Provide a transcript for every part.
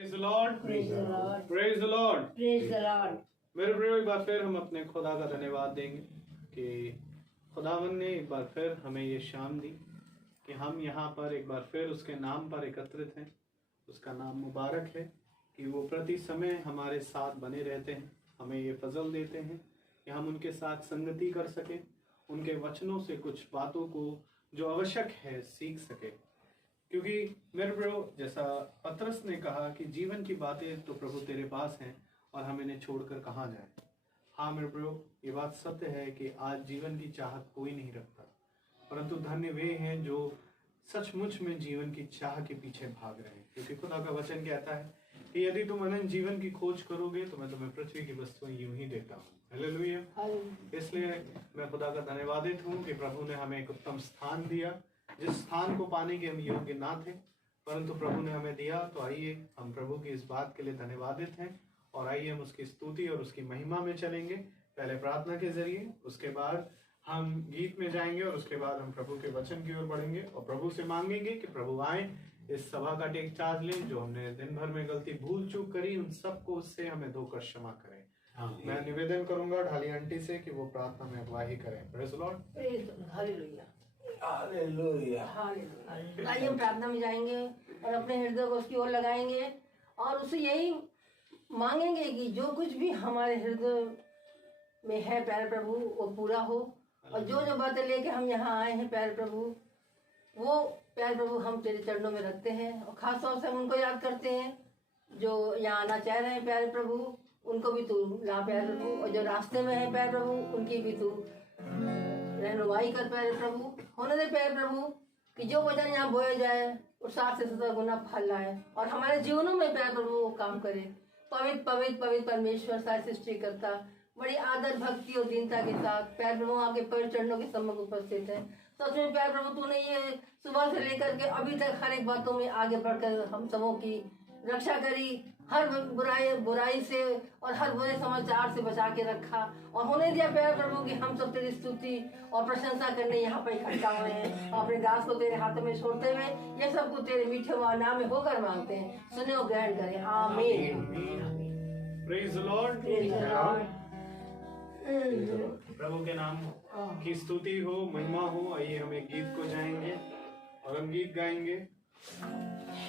Praise the Lord. Praise the Lord. Praise the Lord. Praise the Lord. मेरे प्रियो, एक बार फिर हम अपने खुदा का धन्यवाद देंगे कि खुदावन ने एक बार फिर हमें ये शाम दी कि हम यहाँ पर एक बार फिर उसके नाम पर एकत्रित हैं। उसका नाम मुबारक है कि वो प्रति समय हमारे साथ बने रहते हैं, हमें ये फजल देते हैं कि हम उनके साथ संगति कर सकें, उनके वचनों से कुछ बातों को जो आवश्यक है सीख सके। क्योंकि मेरे प्रियो, जैसा पतरस ने कहा कि जीवन की बातें तो प्रभु तेरे पास हैं और हम इन्हें छोड़कर कहाँ जाएं। हाँ मेरे प्रियो, ये बात सत्य है कि आज जीवन की चाहत कोई नहीं रखता, परंतु धन्य वे हैं जो सचमुच में जीवन की चाह के पीछे भाग रहे हैं। क्योंकि खुदा का वचन कहता है कि यदि तुम अनंत जीवन की खोज करोगे तो मैं तुम्हें पृथ्वी की वस्तुएं यूं ही देता हूँ। हालेलुया। इसलिए मैं खुदा का धन्यवादित हूँ कि प्रभु ने हमें एक उत्तम स्थान दिया, जिस स्थान को पाने के हम योग्य ना थे, परंतु प्रभु ने हमें दिया। तो आइए हम प्रभु की इस बात के लिए धन्यवादित हैं और आइए हम उसकी स्तुति और उसकी महिमा में चलेंगे। पहले प्रार्थना के जरिए, उसके बाद हम गीत में जाएंगे और उसके बाद हम प्रभु के वचन की ओर बढ़ेंगे और प्रभु से मांगेंगे कि प्रभु आए, इस सभा का टेक चार्ज लें। जो हमने दिन भर में गलती भूल चूक करी उन सबको उससे हमें धोकर क्षमा करें। मैं निवेदन करूंगा ढाली आंटी से कि वो प्रार्थना में अगुवाई करें। Praise the Lord. Hallelujah. Hallelujah. Hallelujah. आइए हम प्रार्थना में जाएंगे और अपने हृदय को उसकी ओर लगाएंगे और उससे यही मांगेंगे कि जो कुछ भी हमारे हृदय में है प्यारे प्रभु वो पूरा हो, और जो जो बातें लेके हम यहाँ आए हैं प्यारे प्रभु, वो प्यारे प्रभु हम तेरे चरणों में रखते हैं। और खास तौर से हम उनको याद करते हैं जो यहाँ आना चाह रहे हैं प्यारे प्रभु, उनको भी तू ला प्यारे प्रभु, और जो रास्ते में है प्यारे प्रभु उनकी भी तू रहनुमाई कर प्यारे प्रभु। होने दे प्यारे प्रभु कि जो वचन यहाँ बोया जाए वो 60 से 70 गुना फल लाए और हमारे जीवनों में प्यारे प्रभु वो काम करे। पवित्र पवित्र पवित्र परमेश्वर सारी सृष्टि करता, बड़ी आदर भक्ति और दीनता के साथ प्यारे प्रभु आपके पवित्र चरणों के सम्मुख उपस्थित है। सच में प्यारे प्रभु तूने ये सुबह से लेकर के अभी तक हर एक बातों में आगे बढ़कर हम सबों की रक्षा करी, हर बुराई से और हर बुरे समाचार से बचा के रखा, और होने दिया प्यारे प्रभु कि हम सब तेरी स्तुति और प्रशंसा करने यहाँ पर इकट्ठा हुए हैं। अपने दास को तेरे हाथों में छोड़ते हुए ये सब कुछ तेरे मीठे नाम में होकर मांगते हैं, सुने और ग्रहण करें। आमीन। Praise the lord. Praise the lord. प्रभु के नाम की स्तुति हो, महिमा हो। आइए हम एक गीत को जाएंगे और हम गीत गाएंगे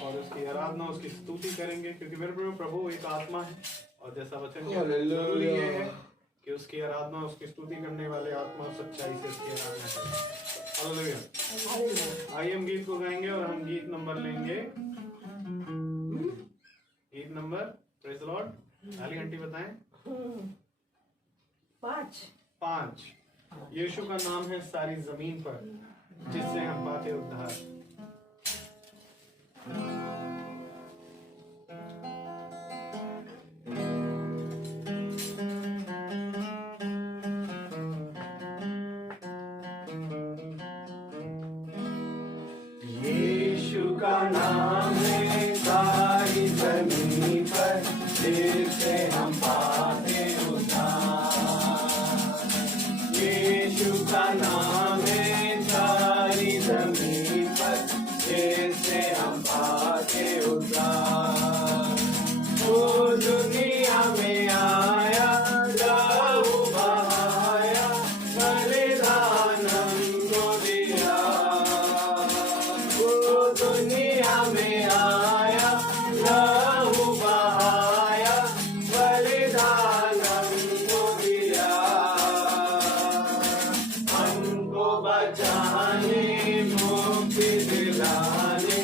और उसकी आराधना उसकी स्तुति करेंगे। क्योंकि मेरे प्रभु एक आत्मा है और जैसा वचन जरूरी है कि उसकी आराधना उसकी स्तुति करने वाले आत्मा सच्चाई से उसकी आराधना करें। हालेलुया। आइए हम गीत को गाएंगे और हम गीत नंबर लेंगे, गीत नंबर प्रेज़ द लॉर्ड। आली आंटी बताएं। 5। यीशु का नाम है सारी जमीन पर, जिससे हम पाते उद्धार। यीशु का नाम है सारी जमीन पर, जिससे हम पाते उद्धार। यीशु का नाम है सारी जमीन पर, जिससे हम पाते उद्धार। वो दुनिया में आया, लहू बहाया, बलिदान हमको दिया। वो दुनिया में आया, लहू बहाया, बलिदान हमको दिया। हमको बचाने, मुक्ति दिलाने,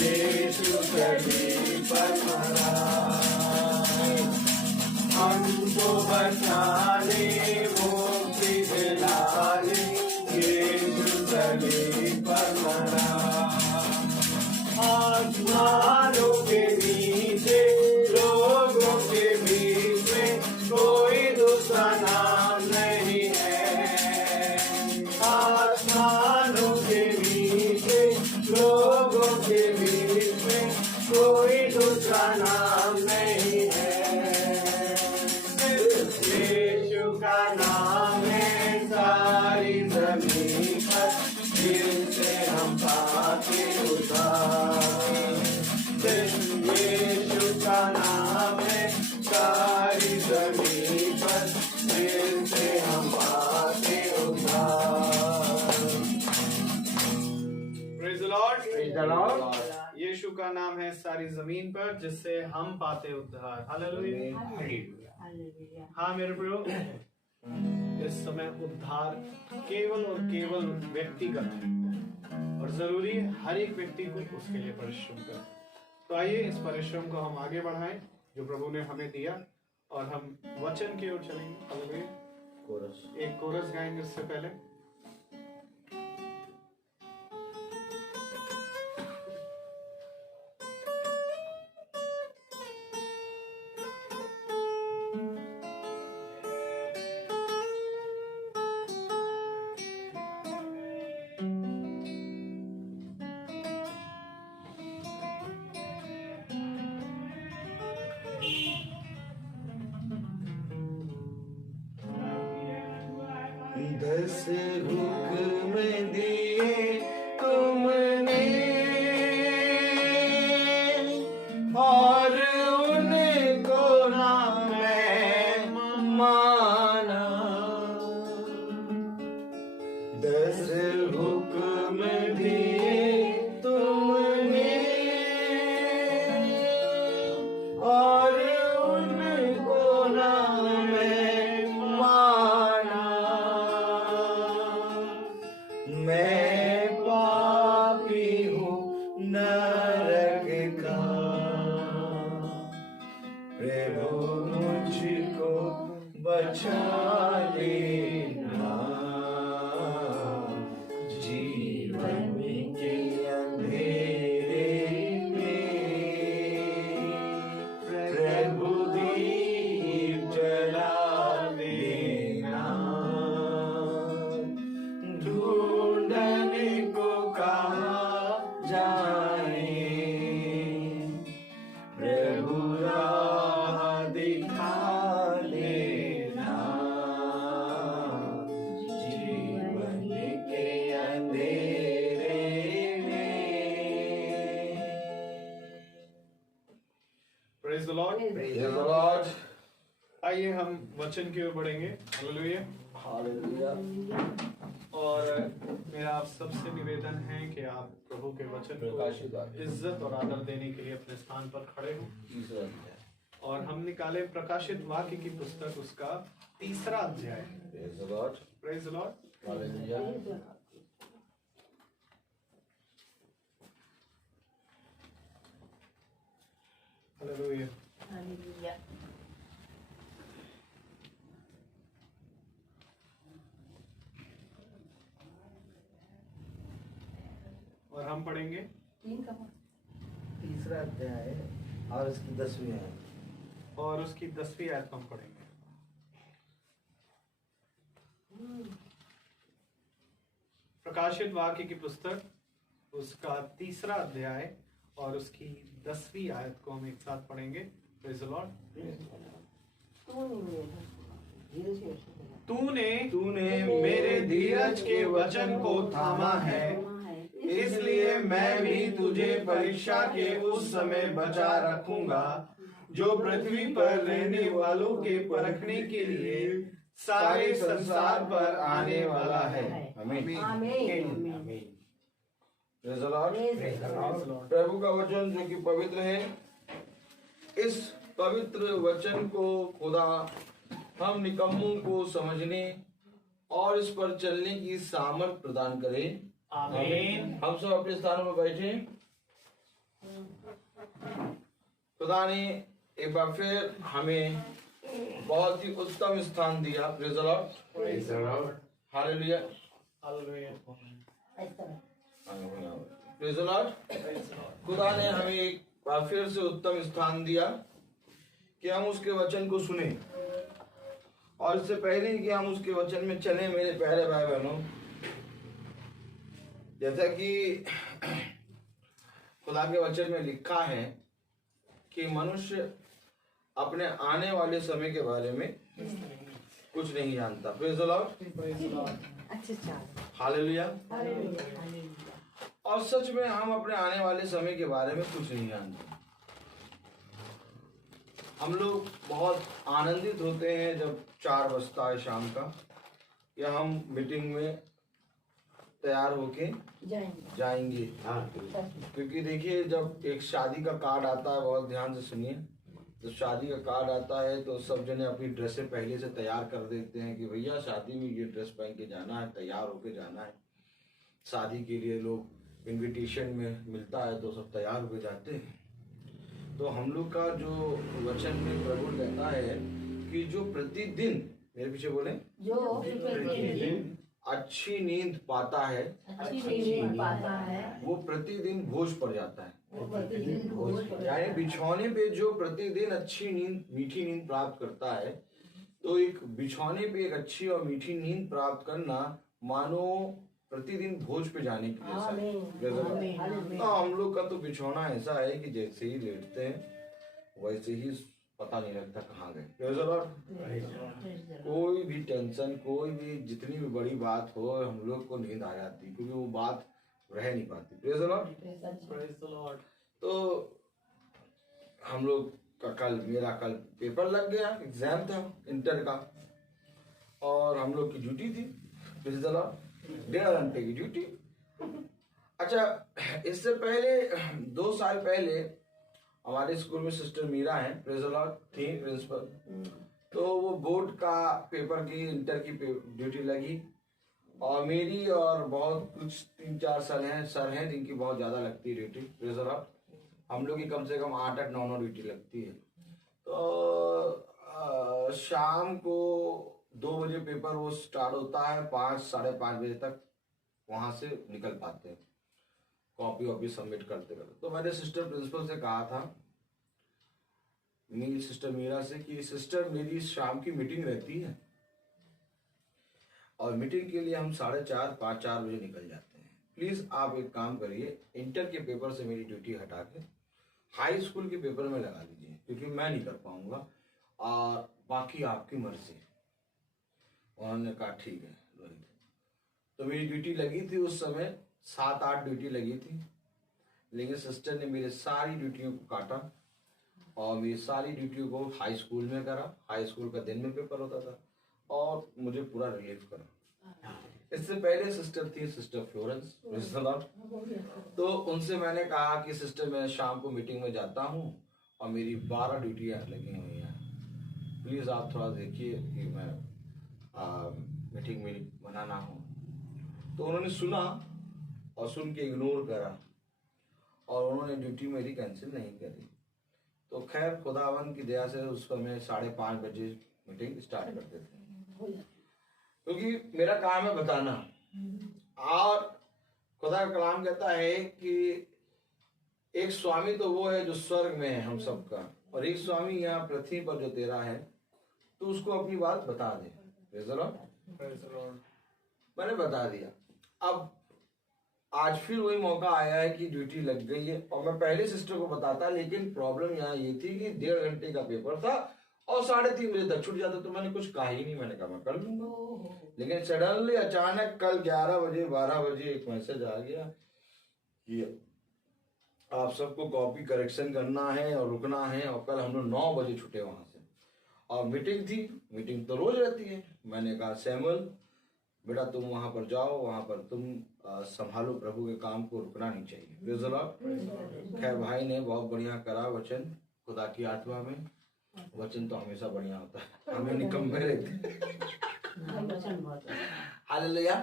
यीशु सलीब पर मरा। हमको बचाने, मुक्ति दिलाने, यीशु सलीब पर मरा। आसमानों के नीचे, लोगों के बीच में कोई दूसरा नाम नहीं है। आसमानों के नीचे, लोगों के बीच में कोई दूसरा नाम नहीं है। सिर्फ नाम है सारी जमीन पर, जिससे हम पाते उद्धार। Praise the Lord. Praise the Lord. यीशु का नाम है सारी जमीन पर, जिससे हम पाते उद्धार। हालेलुया। हाँ मेरे प्रियो, इस समय उद्धार केवल और केवल व्यक्तिगत है और जरूरी है हर एक व्यक्ति को उसके लिए परिश्रम करें। तो आइए इस परिश्रम को हम आगे बढ़ाएं जो प्रभु ने हमें दिया और हम वचन की ओर चलेंगे। हालेलुया। कोरस। एक कोरस गाएंगे उससे पहले। दस हुक्म दिए तुमने और उनको ना मैं माना। 10 हुक्म दिए तुमने और उनको ना मैं माना। मैं पापी हूँ नरक का, प्रभु मुझको बचा लेना। जीवन के अंधेरे में प्रभु दीप जला देना। ढूंढने को कहा जाए, प्रभु राह दिखा लेना। जीवन के अंधेरे में। Praise the Lord. Praise the Lord. आइए हम वचन की ओर बढ़ेंगे। हालेलुया। Hallelujah. और मेरा आप सबसे निवेदन है कि आप प्रभु के वचन को इज्जत और आदर देने के लिए अपने स्थान पर खड़े हों। और हम निकाले प्रकाशित वाक्य की पुस्तक उसका 3रा अध्याय। Praise the Lord. Praise the Lord. Hallelujah. Hallelujah. और हम पढ़ेंगे 3रा अध्याय और इसकी 10वीं आयत। और उसकी 10वीं आयत को हम पढ़ेंगे। प्रकाशित वाक्य की पुस्तक उसका 3रा अध्याय और उसकी 10वीं आयत को हम एक साथ पढ़ेंगे। Praise the Lord. तूने मेरे धीरज के वचन को थामा है, इसलिए मैं भी तुझे परीक्षा के उस समय बचा रखूंगा जो पृथ्वी पर रहने वालों के परखने के लिए सारे संसार पर आने वाला है। आमीन। आमीन। Praise the Lord. प्रभु का वचन जो कि पवित्र है, इस पवित्र वचन को खुदा हम निकम्मों को समझने और इस पर चलने की सामर्थ प्रदान करे। आमीन। हम सब अपने स्थानों पर बैठे। खुदा ने एक बार फिर हमें बहुत ही उत्तम स्थान दिया। Praise the Lord. Hallelujah. Hallelujah. Praise the Lord. खुदा ने हमें एक बार फिर से उत्तम स्थान दिया कि हम उसके वचन को सुने। और इससे पहले कि हम उसके वचन में चलें, मेरे प्यारे भाई बहनों, जैसा कि खुदा के वचन में लिखा है कि मनुष्य अपने आने वाले समय के बारे में कुछ नहीं जानता। Praise the Lord. हालेलुया। और सच में हम अपने आने वाले समय के बारे में कुछ नहीं जानते। हम लोग बहुत आनंदित होते हैं जब 4 बजता है शाम का, या हम मीटिंग में तैयार होके जाएंगे। क्योंकि देखिए, जब एक शादी का कार्ड आता है, बहुत ध्यान से सुनिए, जब शादी का कार्ड आता है तो सब जने अपनी ड्रेसें पहले से तैयार कर देते हैं कि भैया शादी में ये ड्रेस पहन के जाना है, तैयार होके जाना है। शादी के लिए लोग इनविटेशन में मिलता है तो सब तैयार होके जाते हैं। तो हम लोग का जो वचन में प्रभु कहता है कि जो प्रतिदिन, मेरे पीछे बोले, जो प्रतिदिन अच्छी नींद पाता है, वो प्रतिदिन भोज पर जाता है। यानी बिछौने पे जो प्रतिदिन अच्छी नींद, मीठी नींद प्राप्त करता है, तो एक बिछौने पे एक अच्छी और मीठी नींद प्राप्त करना मानो प्रतिदिन भोज पे जाने की जैसा है। तो हम लोग का तो बिछौना ऐसा है कि जैसे ही लेटते हैं वैसे ही पता नहीं लगता कहाँ गए। कोई भी टेंशन, कोई भी जितनी भी बड़ी बात हो, हम लोग को नींद आ जाती, क्योंकि वो बात रह नहीं पाती। Praise the Lord. तो हम लोग का मेरा कल पेपर लग गया, एग्जाम था इंटर का, और हम लोग की ड्यूटी थी, प्रेज़ द लॉर्ड, 1.5 घंटे की ड्यूटी। अच्छा, इससे पहले 2 साल पहले हमारे स्कूल में सिस्टर मीरा है, प्रेज़ द लॉर्ड, थी प्रिंसिपल। तो वो बोर्ड का पेपर की, इंटर की ड्यूटी लगी, और मेरी और बहुत कुछ 3-4 सर हैं जिनकी बहुत ज्यादा लगती है ड्यूटी, प्रेज़ द लॉर्ड। हम लोग की कम से कम 8-8, 9-9 ड्यूटी लगती है। तो शाम को 2 बजे पेपर वो स्टार्ट होता है, 5, 5:30 बजे तक वहां से निकल पाते हैं, कॉपी वॉपी सबमिट करते करते। तो मैंने सिस्टर प्रिंसिपल से कहा था, मेरी सिस्टर मीरा से, कि सिस्टर मेरी शाम की मीटिंग रहती है और मीटिंग के लिए हम 4:30, 5-4 बजे निकल जाते हैं। प्लीज आप एक काम करिए, इंटर के पेपर से मेरी ड्यूटी हटा के हाई स्कूल के पेपर में लगा लीजिए, क्योंकि मैं नहीं कर पाऊंगा, और बाकी आपकी मर्जी। उन्होंने कहा ठीक है रोहित। तो मेरी ड्यूटी लगी थी उस समय 7-8 ड्यूटी लगी थी, लेकिन सिस्टर ने मेरे सारी ड्यूटियों को काटा और मेरी सारी ड्यूटियों को हाई स्कूल में करा। हाई स्कूल का दिन में पेपर होता था, और मुझे पूरा रिलीफ करा। इससे पहले सिस्टर थी, सिस्टर फ्लोरेंस, तो उनसे मैंने कहा कि सिस्टर मैं शाम को मीटिंग में जाता हूँ और मेरी 12 ड्यूटियाँ लगी हुई हैं, प्लीज आप थोड़ा देखिए कि मैं मीटिंग मेरी मना ना हो। तो उन्होंने सुना और सुन के इग्नोर करा, और उन्होंने ड्यूटी मेरी कैंसिल नहीं करी। तो खैर खुदावन की दया से उस समय 5:30 बजे मीटिंग स्टार्ट करते थे, क्योंकि मेरा काम है बताना। और खुदा का कलाम कहता है कि एक स्वामी तो वो है जो स्वर्ग में है हम सबका, और एक स्वामी यहाँ पृथ्वी पर जो तेरा है, तो उसको अपनी बात बता दे। Praise the Lord. मैंने बता दिया। अब आज फिर वही मौका आया है कि ड्यूटी लग गई है, और मैं पहले सिस्टर को बताता, लेकिन प्रॉब्लम यहाँ ये थी कि 1.5 घंटे का पेपर था और 3:30 बजे तक छूट जाता, तो मैंने कुछ कहा ही नहीं, मैंने कहा मैं कर लूंगा। लेकिन सडनली अचानक कल 11 बजे 12 बजे एक मैसेज आ गया कि आप सबको कॉपी करेक्शन करना है और रुकना है, और कल हम लोग 9 बजे छूटे वहां से, और मीटिंग थी। मीटिंग तो रोज रहती है। मैंने कहा सैमुअल बेटा तुम वहां पर जाओ, वहां पर तुम संभालो प्रभु के काम को, रुकना नहीं चाहिए। Praise the Lord. खैर भाई ने बहुत बढ़िया करा वचन, खुदा की आत्मा में। वचन तो हमेशा बढ़िया होता है, हमें निकम्मे रहते। हालेलुया।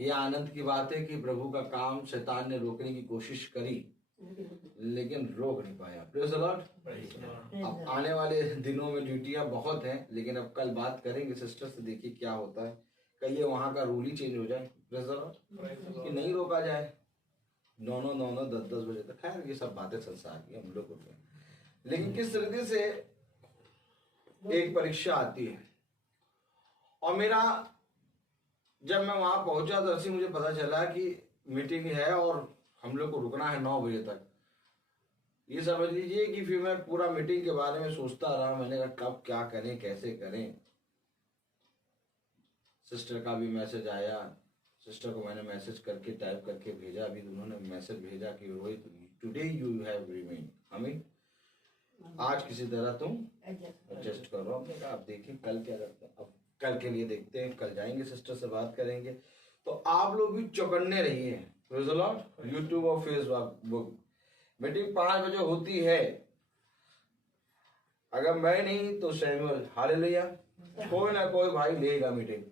ये आनंद की बात है कि प्रभु का काम शैतान ने रोकने की कोशिश करी, लेकिन रोक नहीं पाया। Praise the Lord. अब आने वाले दिनों में ड्यूटियां बहुत हैं, लेकिन अब कल बात करेंगे सिस्टर से, देखिए क्या होता है। कहिए वहां का रूल ही चेंज हो जाए, प्रेज़ द लॉर्ड, कि नहीं रोका जाए 9, 10 बजे तक। खैर ये सब बातें संसार की, हम लोग को। लेकिन किस तरीके से एक परीक्षा आती है, और मेरा जब मैं वहां पहुंचा दर्शी, मुझे पता चला कि मीटिंग है और हम लोग को रुकना है 9 बजे तक। ये समझ लीजिए कि फिर मैं पूरा मीटिंग के बारे में सोचता रहा। मैंने कहा कब क्या करें, कैसे करें। सिस्टर का भी मैसेज आया, सिस्टर को मैंने मैसेज करके टाइप करके भेजा, अभी उन्होंने मैसेज भेजा कि Rohit today you have remain. हमें आज किसी तरह तुम एडजस्ट करो। हमने कहा आप देखिए कल क्या करते हैं, अब कल के लिए देखते हैं, कल जाएंगे सिस्टर से बात करेंगे। तो आप लोग भी चौकन्ने रहिए। Praise the Lord. यूट्यूब और फेसबुक मीटिंग 5 बजे होती है। अगर मैं नहीं तो सैमुअल, हालेलुया, कोई ना कोई भाई लेगा मीटिंग।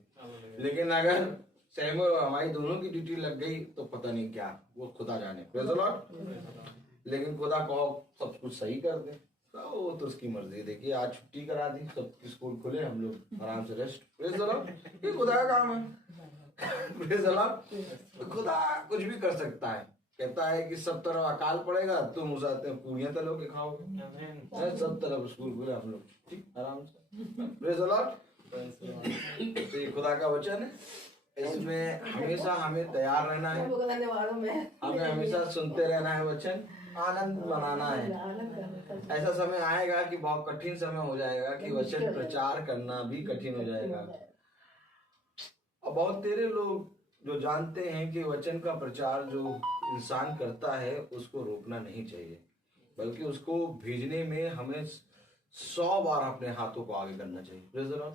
लेकिन अगर सैमुअल और हमारी दोनों की ड्यूटी लग गई तो पता नहीं क्या, वो खुदा जाने। Praise the Lord. लेकिन खुदा कहो सब कुछ सही कर दे, वो तो उसकी मर्जी। देखिए आज छुट्टी करा दी, सब स्कूल खुले, हम लोग आराम से रेस्ट। Praise the Lord. ये खुदा का काम है। Praise the Lord. खुदा कुछ भी कर सकता है। कहता है कि सब तरफ अकाल पड़ेगा, तुम उस आते पूरियां तलो के खाओगे। सब तरफ स्कूल खुले, हम लोग ठीक आराम से। Praise the Lord. तो ये खुदा का वचन है, इसमें हमेशा हमें तैयार रहना है, हमें हमेशा सुनते रहना है वचन, आनंद मनाना है। ऐसा समय आएगा कि बहुत कठिन समय हो जाएगा कि वचन प्रचार करना भी कठिन हो जाएगा। और बहुत तेरे लोग जो जानते हैं कि वचन का प्रचार जो इंसान करता है उसको रोकना नहीं चाहिए, बल्कि उसको भेजने में हमें 100 बार अपने हाथों को आगे करना चाहिए। Praise the Lord.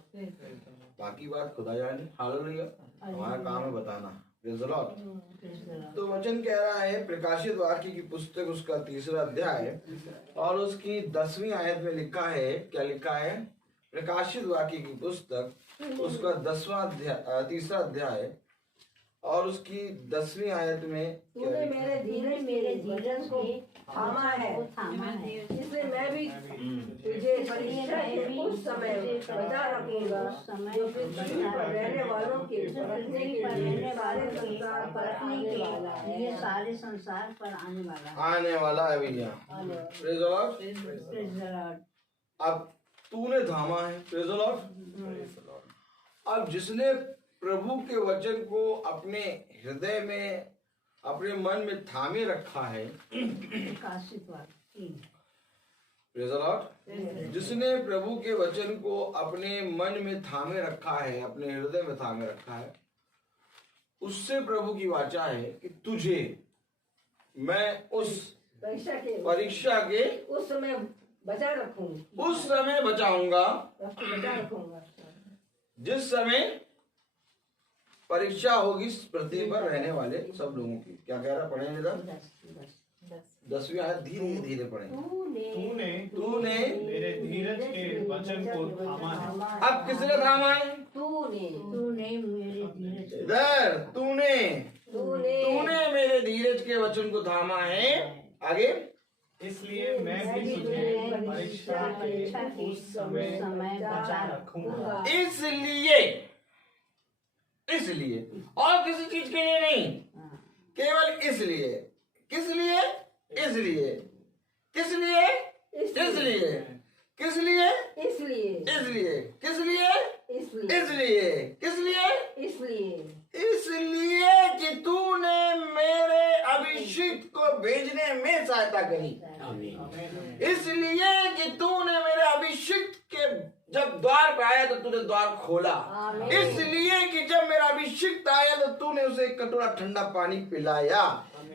बाकी बात खुदा जाने। हालेलुया। हमारा काम है बताना। Praise the Lord. तो वचन कह रहा है प्रकाशित वाक्य की पुस्तक उसका 3रा अध्याय और उसकी 10वीं आयत में लिखा है, क्या लिखा है? प्रकाशित वाक्य की पुस्तक उसका 3रा अध्याय और उसकी 10वीं आयत में, तूने मेरे धीरज को थामा है, इसलिए मैं भी तुझे परीक्षा के उस समय बचा रखूंगा जो पृथ्वी पर रहने वालों के परखने के लिए सारे संसार पर आने वाला है भैया। Praise the Lord. अब तूने थामा है। Praise the Lord. अब जिसने प्रभु के वचन को अपने हृदय में, अपने मन में थामे रखा है, प्रेज़ द लॉर्ड, जिसने प्रभु के वचन को अपने मन में थामे रखा है, अपने हृदय में थामे रखा है, उससे प्रभु की वाचा है कि तुझे मैं उस परीक्षा के उस समय बचा रखूंगा, उस समय बचाऊंगा, बचा रखूंगा, जिस समय परीक्षा होगी पृथ्वी पर रहने वाले सब लोगों की। क्या कह रहा, पढ़ेंगे जरा 10वीं आयत, धीरे धीरे पढ़ेंगे। तूने मेरे धीरज के वचन को थामा है। अब किसने थामा है? तूने इधर तूने मेरे धीरज के वचन को थामा है। आगे, इसलिए मैं भी तुझे परीक्षा के उस समय बचा रखूंगा। इसलिए और किसी चीज के लिए नहीं, केवल इसलिए। किस लिए? इसलिए। किस लिए? इसलिए। किस लिए? इसलिए। किस लिए? इसलिए। किस लिए? इसलिए कि तूने मेरे अभिषिक्त को भेजने में सहायता करी। इसलिए कि तूने मेरे अभिषिक्त के जब द्वार पे आया तो तूने द्वार खोला। इसलिए कि जब मेरा अभिषिक्त आया तो तूने उसे एक कटोरा ठंडा पानी पिलाया।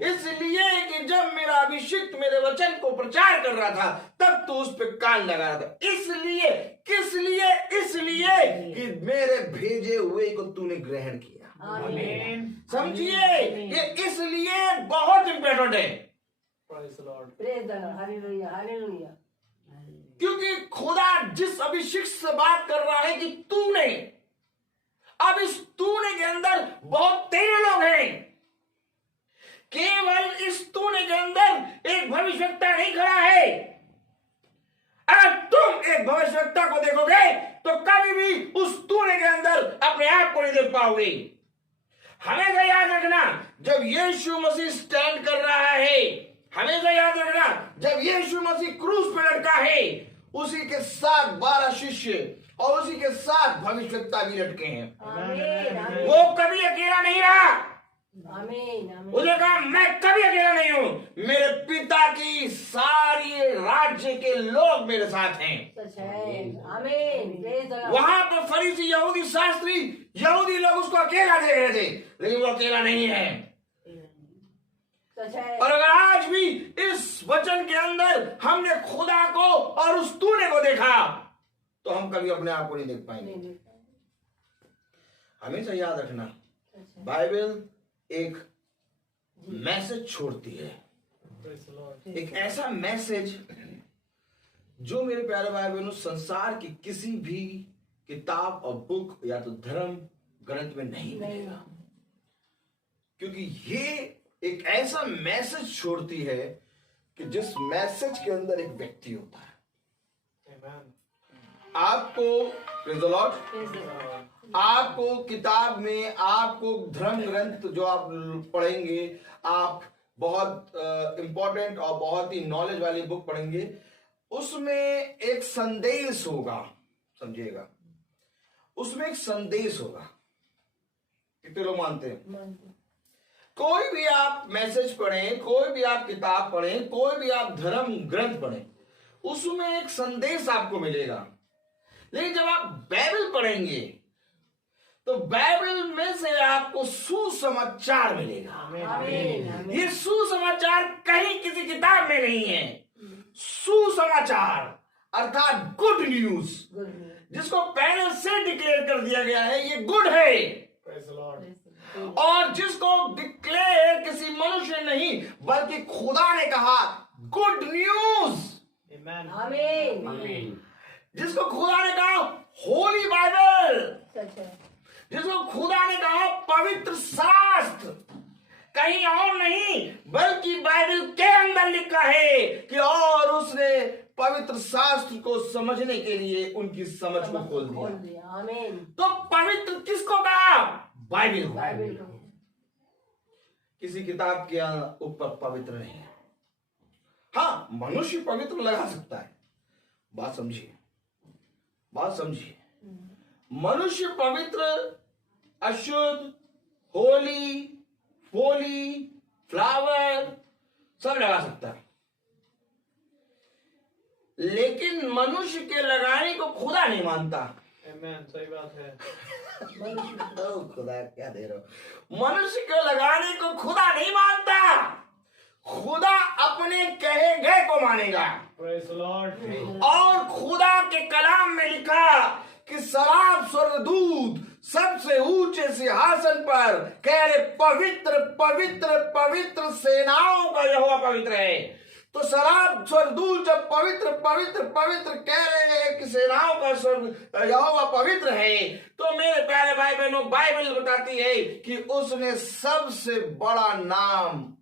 इसलिए कि जब मेरा अभिषिक्त मेरे वचन को प्रचार कर रहा था तब तू उस पे कान लगा रहा था। इसलिए, किस लिए? इसलिए कि मेरे भेजे हुए को तूने ग्रहण किया। समझिए, ये इसलिए बहुत इंपॉर्टेंट है। क्योंकि खुदा जिस अभिषेक से बात कर रहा है कि तूने, अब इस तूने के अंदर बहुत तेरे लोग हैं। केवल इस तूने के अंदर एक भविष्यवक्ता नहीं खड़ा है। अगर तुम एक भविष्यवक्ता को देखोगे तो कभी भी उस तूने के अंदर अपने आप को नहीं देख पाओगे। हमेशा याद रखना, जब यीशु मसीह स्टैंड कर रहा है, हमेशा याद रखना जब यीशु मसीह क्रूस पे लटका है, उसी के साथ 12 शिष्य और उसी के साथ भविष्यवक्ता भी लटके हैं। वो कभी अकेला नहीं रहा। उसने कहा मैं कभी अकेला नहीं हूं, मेरे पिता की सारी राज्य के लोग मेरे साथ हैं। वहां पर फरीसी, यहूदी शास्त्री, यहूदी लोग उसको अकेला देख रहे थे, लेकिन वो अकेला नहीं है। और अगर आज भी इस वचन के अंदर हमने खुदा को और तो हम कभी अपने आप को नहीं देख पाएंगे। नहीं देख पाएंगे। हमेशा याद रखना, अच्छा। बाइबल एक मैसेज छोड़ती है, एक ऐसा मैसेज जो मेरे प्यारे भाई बहनों संसार की किसी भी किताब और बुक या तो धर्म ग्रंथ में नहीं मिलेगा, क्योंकि ये एक ऐसा मैसेज छोड़ती है कि जिस मैसेज के अंदर एक व्यक्ति होता है। आपको praise the Lord, आपको किताब में, आपको धर्म ग्रंथ जो आप पढ़ेंगे, आप बहुत इंपॉर्टेंट और बहुत ही नॉलेज वाली बुक पढ़ेंगे, उसमें एक संदेश होगा, समझिएगा, उसमें एक संदेश होगा। कितने लोग मानते हैं? कोई भी आप मैसेज पढ़ें, कोई भी आप किताब पढ़ें, कोई भी आप धर्म ग्रंथ पढ़ें, उसमें एक संदेश आपको मिलेगा। लेकिन जब आप बाइबल पढ़ेंगे तो बाइबल में से आपको सुसमाचार मिलेगा। आमीन। ये सुसमाचार कहीं किसी किताब में नहीं है। सुसमाचार अर्थात गुड न्यूज, जिसको पहले से डिक्लेयर कर दिया गया है, ये गुड है। और जिसको डिक्लेयर किसी मनुष्य नहीं बल्कि खुदा ने कहा, गुड न्यूज। आमीन। जिसको खुदा ने कहा होली बाइबल, अच्छा। जिसको खुदा ने कहा पवित्र शास्त्र, कहीं और नहीं बल्कि बाइबल के अंदर लिखा है कि और उसने पवित्र शास्त्र को समझने के लिए उनकी समझ को खोल दिया। आमीन। तो पवित्र किसको कहा? बाइबल को। बाइबल को। किसी किताब के ऊपर पवित्र नहीं है। हाँ, मनुष्य पवित्र लगा सकता है। बात समझिए, बात समझिए। मनुष्य पवित्र, अशुद्ध, होली, होली, फ्लावर सब लगा सकता है, लेकिन मनुष्य के लगाने को खुदा नहीं मानता। सही बात है। खुदा क्या दे रहे हो? मनुष्य के लगाने को खुदा नहीं मानता। खुदा अपने कहे गए को मानेगा। Praise the Lord। और खुदा के कलाम में लिखा कि सराब स्वर्गदूत सबसे ऊंचे सिंहासन पर कह रहे, पवित्र पवित्र पवित्र सेनाओं का यहोवा पवित्र है। तो सराब स्वर्गदूत जब पवित्र पवित्र पवित्र कह रहे हैं कि सेनाओं का स्वर्ग यहोवा पवित्र है, तो मेरे प्यारे भाई बहनों, बाइबल बताती है कि उसने सबसे बड़ा नाम,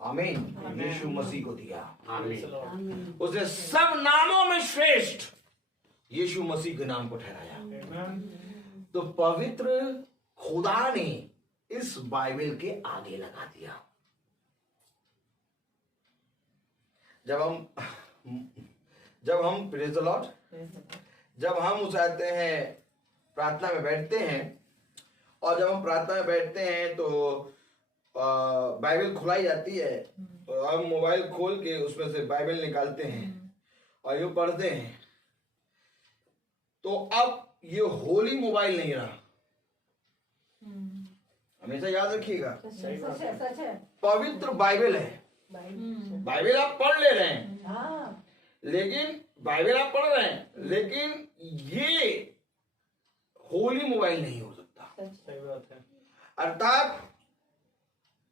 आमीन, यीशु मसीह को दिया। आमीन। उसने सब नामों में श्रेष्ठ यीशु मसीह के नाम को ठहराया। तो पवित्र खुदा ने इस बाइबल के आगे लगा दिया। जब हम प्रेज द लॉर्ड, जब हम उठाते हैं, प्रार्थना में बैठते हैं, और जब हम प्रार्थना में बैठते हैं तो बाइबल खुलाई जाती है, तो हम मोबाइल खोल के उसमें से बाइबल निकालते हैं और ये पढ़ते हैं। तो अब ये होली मोबाइल नहीं रहा, हमेशा याद रखिएगा। सच है। पवित्र बाइबल है। बाइबल आप पढ़ ले रहे हैं, हाँ। लेकिन बाइबल आप पढ़ रहे हैं, लेकिन ये होली मोबाइल नहीं हो सकता। सही बात है। अर्थात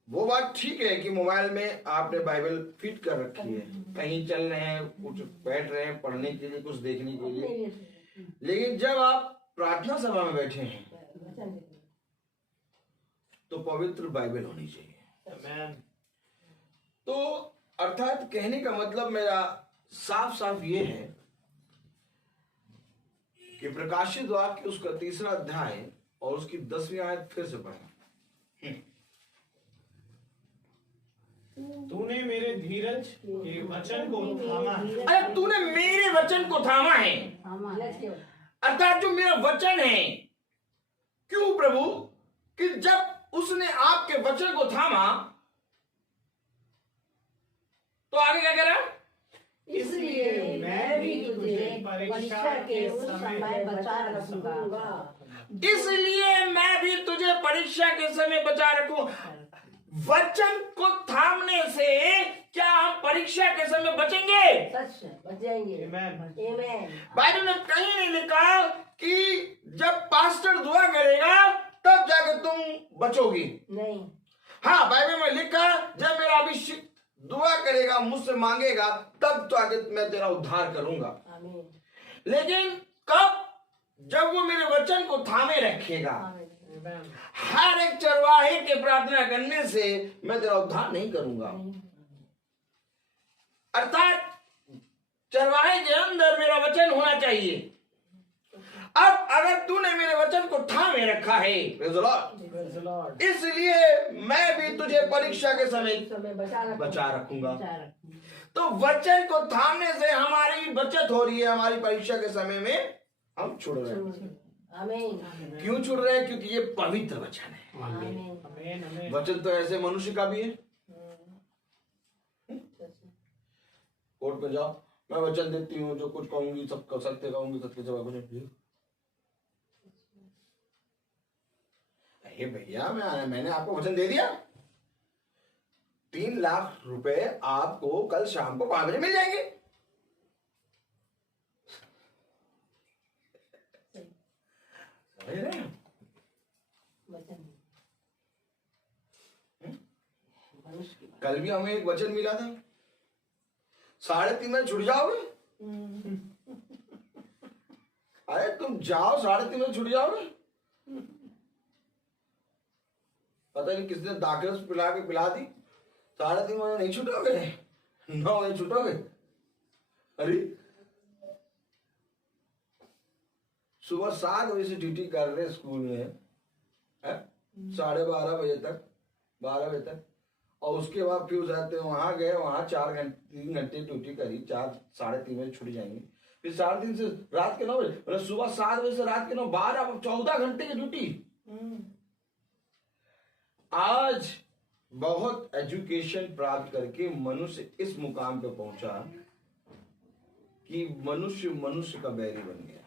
वो बात ठीक है कि मोबाइल में आपने बाइबल फिट कर रखी है, कहीं चल रहे हैं, कुछ बैठ रहे हैं पढ़ने के लिए, कुछ देखने के लिए, लेकिन जब आप प्रार्थना सभा में बैठे हैं तो पवित्र बाइबल होनी चाहिए। Amen। तो अर्थात कहने का मतलब मेरा साफ साफ ये है कि प्रकाशित वाक्य उसका 3रा अध्याय और उसकी 10वीं आयत फिर से पढ़ें। तूने मेरे धीरज के वचन को थामा है। अरे तूने मेरे वचन को थामा है, अर्थात जो मेरा वचन है। क्यों प्रभु? कि जब उसने आपके वचन को थामा तो आगे क्या कह रहा? इसलिए मैं भी तुझे परीक्षा के उस समय बचा रखूंगा। इसलिए मैं भी तुझे परीक्षा के समय बचा रखूं। वचन को थामने से क्या हम परीक्षा के समय बचेंगे? सच बच जाएंगे। Amen. Amen. बाइबल में कहीं नहीं लिखा कि जब पास्टर दुआ करेगा तब जाके तुम बचोगी। नहीं। हाँ, बाइबल में लिखा जब मेरा अभिषेक दुआ करेगा, मुझसे मांगेगा, तब तो आगे मैं तेरा उद्धार करूंगा। आमीन। लेकिन कब? जब वो मेरे वचन को थामे रखेगा। आमीन। हर एक चरवाहे के प्रार्थना करने से मैं तेरा उद्धार नहीं करूंगा। अर्थात चरवाहे के अंदर मेरा वचन होना चाहिए। अब अगर तूने मेरे वचन को थामे रखा है, Praise the Lord, इसलिए मैं भी तुझे परीक्षा के समय बचा रखूंगा। तो वचन को थामने से हमारी बचत हो रही है। हमारी परीक्षा के समय में हम छुड़ रहे हैं। आमीन। क्यों छुड़ रहे हैं? क्योंकि ये पवित्र वचन है। आमीन। वचन तो ऐसे मनुष्य का भी है। कोर्ट पे जाओ, मैं वचन देती हूँ, जो कुछ कहूंगी सब सत्य कहूंगी, सत्य जवाब मुझे। अरे भैया, मैंने आपको वचन दे दिया, 3 लाख रुपए आपको कल शाम को 5 बजे मिल जाएंगे। कल भी हमें एक वचन मिला था, 3:30 में छुट जाओगे। अरे तुम जाओ, 3:30 में छुट जाओगे। पता नहीं किसने दाखिल पिला दी, 3:30 में नहीं छुटोगे, 9 बजे छुटोगे। अरे सुबह 7 बजे से ड्यूटी कर रहे स्कूल में, 12:30 बजे तक, 12 बजे तक, और उसके बाद फिर जाते वहां गए, वहां 3 घंटे ड्यूटी करी, 4-3:30 बजे छुट जाएंगे। फिर 3:30 से रात के 9 बजे, मतलब सुबह 7 बजे से रात के 9, 12, 14 घंटे की ड्यूटी। आज बहुत एजुकेशन प्राप्त करके मनुष्य इस मुकाम पे पहुंचा कि मनुष्य का बैरी बन गया।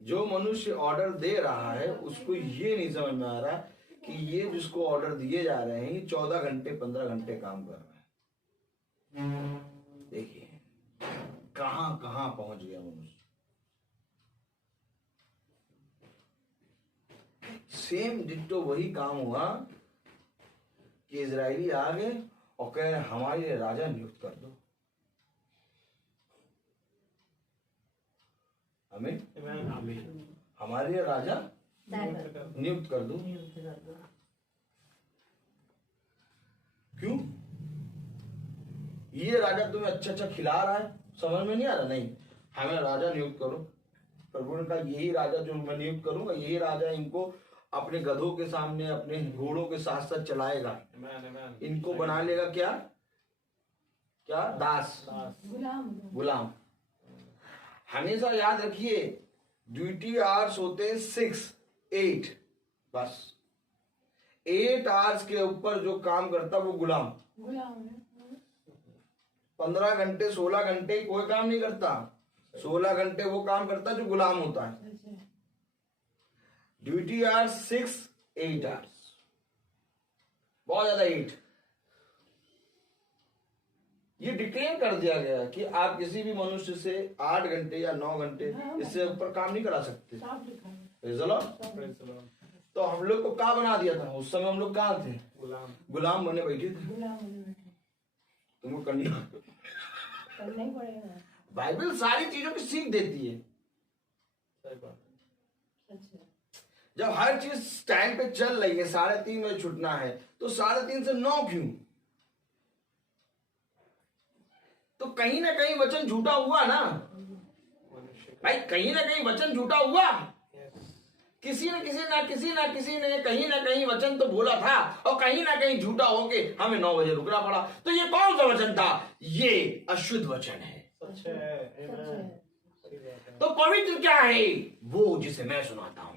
जो मनुष्य ऑर्डर दे रहा है उसको ये नहीं समझ में आ रहा कि ये जिसको ऑर्डर दिए जा रहे हैं, ये 14 घंटे 15 घंटे काम कर रहा है। देखिए कहां कहां पहुंच गया मनुष्य। सेम डिट्टो वही काम हुआ कि इजरायली आ गए और कह रहे हमारे लिए राजा नियुक्त कर दो। आमीन। हमारे लिए राजा नियुक्त कर दो। क्यों? ये राजा तुम्हें अच्छा खिला रहा है, समझ में नहीं आ रहा? नहीं, हमें राजा नियुक्त करो। प्रभु ने कहा यही राजा जो मैं नियुक्त करूंगा, यही राजा इनको अपने गधों के सामने, अपने घोड़ों के साथ साथ चलाएगा। इनको बना लेगा क्या? दास, गुलाम। हमेशा याद रखिए, ड्यूटी आवर्स होते हैं 6-8, बस 8 आवर्स के ऊपर जो काम करता वो गुलाम। 15 घंटे 16 घंटे कोई काम नहीं करता, 16 घंटे वो काम करता जो गुलाम होता है। ड्यूटी आवर्स 6-8 आवर्स, बहुत ज्यादा 8। ये डिक्लेयर कर दिया गया कि आप किसी भी मनुष्य से 8 घंटे या 9 घंटे इससे ऊपर काम नहीं करा सकते। तो हम लोग को क्या बना दिया था? उस समय हम लोग कहाँ थे? गुलाम बने बैठे थे। तुमको करना पड़ेगा। बाइबल सारी चीजों की सीख देती है। जब हर चीज टाइम पे चल रही है, 3:30 बजे छुटना है, तो 3:30 से 9 क्यों? तो कहीं ना कहीं वचन झूठा हुआ ना भाई, कहीं ना कहीं वचन झूठा हुआ। किसी न किसी ने कहीं ना कहीं वचन तो बोला था, और कहीं ना कहीं झूठा होके हमें 9 बजे रुकना पड़ा। तो ये कौन सा वचन था? ये अशुद्ध वचन है। तो पवित्र क्या है? वो जिसे मैं सुनाता हूं।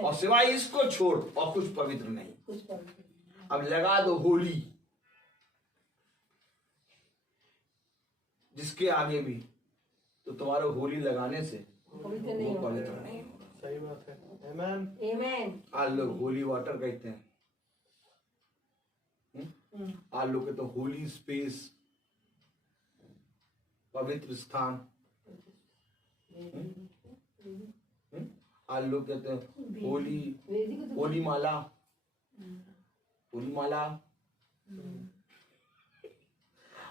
और सिवाय इसको छोड़ और कुछ पवित्र नहीं। अब लगा दो होली, जिसके आगे भी, तो तुम्हारे होली लगाने से वो पवित्र नहीं होगा। सही बात है। आमीन। आज लोग होली वाटर कहते हैं। आज लोग कहते हैं होली स्पेस, पवित्र स्थान। आज लोग कहते हैं होली माला, होली माला।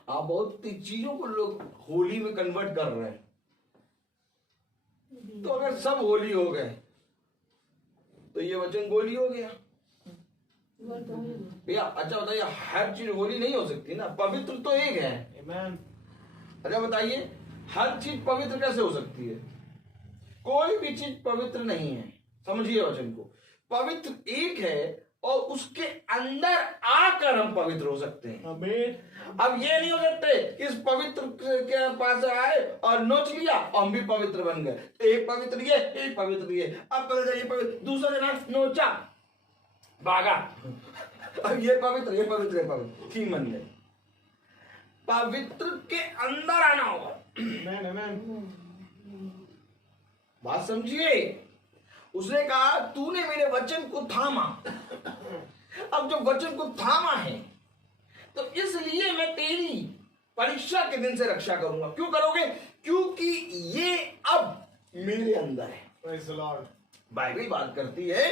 आप बहुत चीजों को लोग होली में कन्वर्ट कर रहे हैं। तो अगर सब होली हो गए तो ये वचन गोली हो गया भैया। अच्छा बताइए, हर चीज होली नहीं हो सकती ना, पवित्र तो एक है। अच्छा बताइए, हर चीज पवित्र कैसे हो सकती है? कोई भी चीज पवित्र नहीं है। समझिए वचन को, पवित्र एक है और उसके अंदर आकर हम पवित्र हो सकते हैं। अब ये नहीं हो सकते इस पवित्र के पास आए और नोच लिया और हम भी पवित्र बन गए। एक पवित्र ये, एक पवित्र ये, अब पवित्र, दूसरा जना नोचा भागा, अब ये पवित्र, ये पवित्र, ये पवित्र, ठीक बन गए। पवित्र के अंदर आना होगा। बात समझिए। उसने कहा तूने मेरे वचन को थामा। अब जब वचन को थामा है तो इसलिए मैं तेरी परीक्षा के दिन से रक्षा करूंगा। क्यों करोगे? क्योंकि ये अब मेरे अंदर है। Praise the Lord। बाइबल बात करती है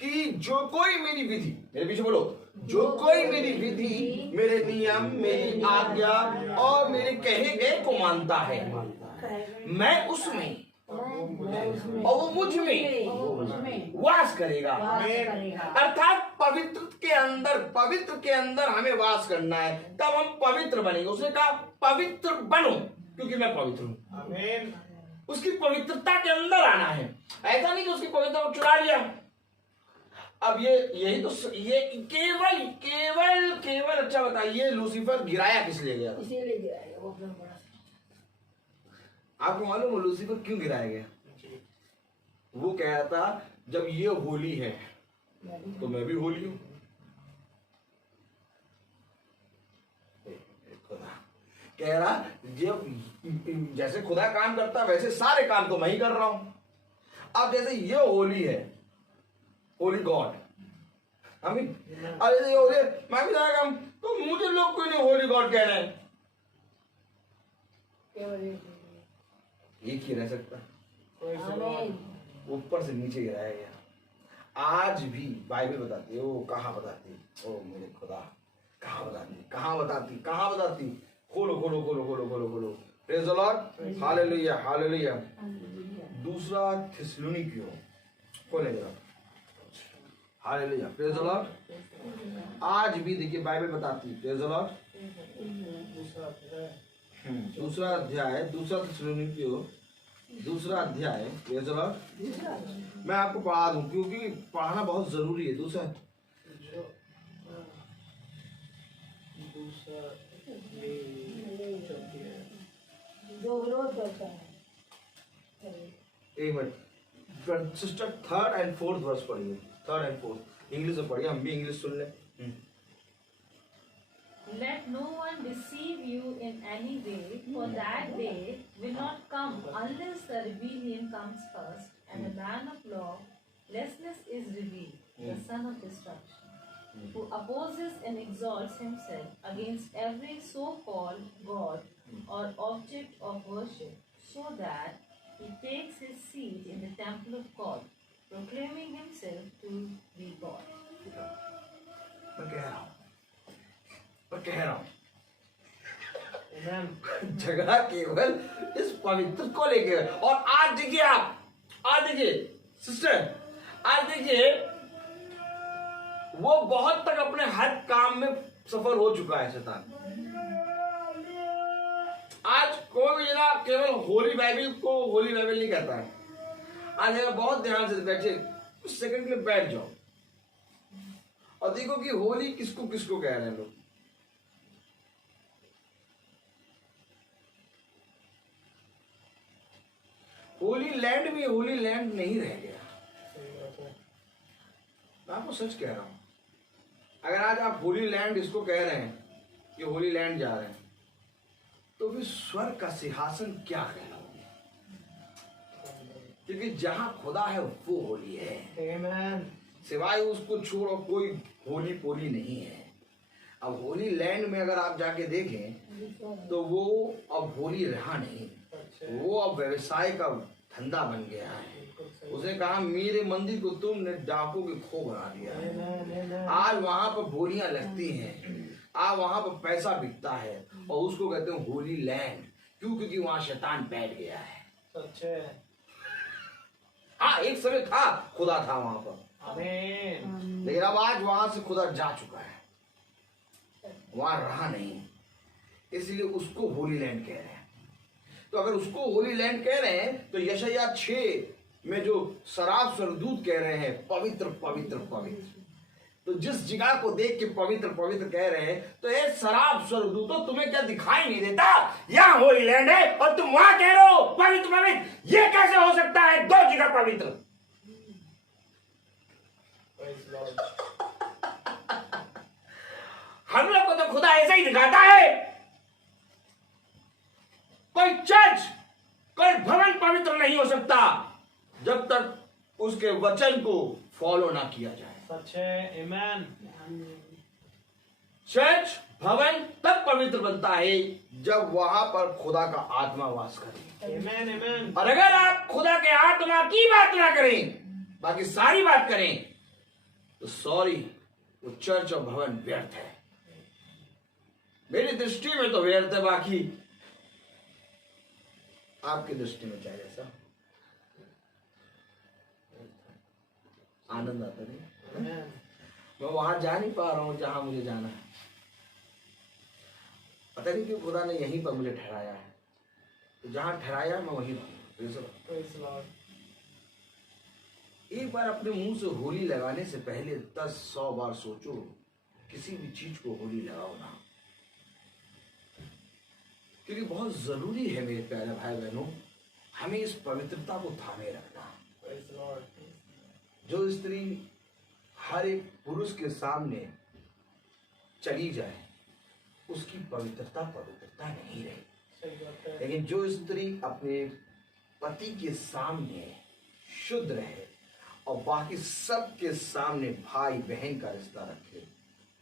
कि जो कोई मेरी विधि, मेरे पीछे बोलो, जो कोई मेरी विधि, मेरे नियम, मेरी आज्ञा और मेरे कहे गए को मानता है, मैं उसमें और वो मुझ में वास करेगा। अर्थात पवित्र के अंदर हमें वास करना है, तब हम पवित्र बनेंगे। उसने कहा पवित्र बनो क्योंकि मैं पवित्र हूं। उसकी पवित्रता के अंदर आना है। ऐसा नहीं कि उसकी पवित्रता को चुरा लिया। अब यही तो ये केवल अच्छा बताइए, लूसीफर गिराया किस लिए गया? इसीलिए गिराया वो अपना बड़ा। आपको मालूम है लूसीफर क्यों गिराया गया? वो कह रहा था जब ये होली है तो मैं भी होली हूं। खुदा कह रहा जब जैसे खुदा काम करता वैसे सारे काम तो मैं ही कर रहा हूं। अब जैसे ये होली है, होली गॉड, अभी अरे ये होली मैं भी जाएगा, तो मुझे लोग क्यों नहीं होली गॉड कह रहे हैं? एक ही रह सकता, ऊपर से नीचे गिराया गया। आज भी बाइबल बताती है, वो कहाँ बताती है? ओ मेरे खुदा, कहाँ बताती? खोलो। Praise the Lord, hallelujah, hallelujah. दूसरा थिस्सलुनीकियों खोले जरा, हालेलुया, प्रेज़ द लॉर्ड। आज भी देखिए बाइबल बताती है, प्रेज़ द लॉर्ड। दूसरा अध्याय, दूसरा थिस्सलुनीकियों दूसरा अध्याय, प्रेज़ द लॉर्ड। मैं आपको पढ़ा दूं क्योंकि पढ़ाना बहुत जरूरी है। दूसरा जो विरोध करता है। एक minute sister, 3rd and 4th verse पढ़िए। 3rd and 4th इंग्लिश में पढ़िए, हम भी इंग्लिश सुन लें। Let no one deceive you in any way, for that day will not come unless the rebellion comes first, and the man of lawlessness is revealed, the son of destruction, who opposes and exalts himself against every so-called God or object of worship, so that he takes his seat in the temple of God, proclaiming himself to be God. मैं कह रहा हूं झगड़ा केवल इस पवित्र को लेके। और आज देखिए सिस्टर, आज देखिए वो बहुत तक अपने हर काम में सफल हो चुका है शैतान। आज कोई भी जना केवल होली बाइबल को होली बाइबल नहीं कहता है। आज जरा बहुत ध्यान से बैठे, कुछ सेकंड के लिए बैठ जाओ और देखो कि होली किसको किसको कह रहे हैं लोग। होली लैंड भी होली लैंड नहीं रह गया। मैं आपको सच कह रहा हूं, अगर आज आप होली लैंड इसको कह रहे हैं कि होली लैंड जा रहे हैं, तो भी स्वर्ग का सिंहासन क्या कहलाओगे? क्योंकि जहां खुदा है वो होली है। सिवाय उसको छोड़ो कोई होली पोली नहीं है। अब होली लैंड में अगर आप जाके देखें तो वो अब होली रहा नहीं, वो अब व्यवसाय का धंधा बन गया है। उसने कहा मेरे मंदिर को तुमने डाकों के खो बना दिया है। आज वहां पर होलियां लगती हैं, आज वहां पर पैसा बिकता है और उसको कहते हैं होली लैंड। क्यों? क्योंकि वहां शैतान बैठ गया है। हाँ, एक समय था खुदा था वहां पर, लेकिन अब आज वहां से खुदा जा चुका है, वहां रहा नहीं, इसलिए उसको होली लैंड कह रहे हैं। तो अगर उसको होली लैंड कह रहे हैं तो यशायाह 6 में जो शराब स्वर्गदूत कह रहे हैं पवित्र पवित्र पवित्र, तो जिस जगह को देख के पवित्र पवित्र कह रहे हैं, तो ये शराब स्वर्गदूतों तुम्हें क्या दिखाई नहीं देता? यहाँ होली लैंड है और तुम वहां कह रहे हो पवित्र पवित्र। ये कैसे हो सकता है? दो जगह पवित्र। हम लोग को तो खुदा ऐसे ही दिखाता है। कोई चर्च, कोई भवन पवित्र नहीं हो सकता जब तक उसके वचन को फॉलो ना किया जाए। सच है, आमीन। चर्च भवन तब पवित्र बनता है जब वहां पर खुदा का आत्मा वास करे। आमीन आमीन। और अगर आप खुदा के आत्मा की बात ना करें, बाकी सारी बात करें, तो सॉरी, वो चर्च और भवन व्यर्थ है। मेरी दृष्टि में तो व्यर्थ है, बाकी आपकी दृष्टि में क्या जैसा आनंद आता नहीं। मैं वहां जा नहीं पा रहा हूं जहां मुझे जाना है। पता नहीं क्यों खुदा ने यहीं पर मुझे ठहराया है, तो जहां ठहराया मैं वहीं रहूं। एक बार अपने मुंह से होली लगाने से पहले 10-100 बार सोचो, किसी भी चीज को होली लगाओ ना, क्योंकि बहुत जरूरी है मेरे प्यारे भाई बहनों, हमें इस पवित्रता को थामे रखना। जो स्त्री हर एक पुरुष के सामने चली जाए उसकी पवित्रता नहीं रही, लेकिन जो स्त्री अपने पति के सामने शुद्ध रहे और बाकी सबके सामने भाई बहन का रिश्ता रखे,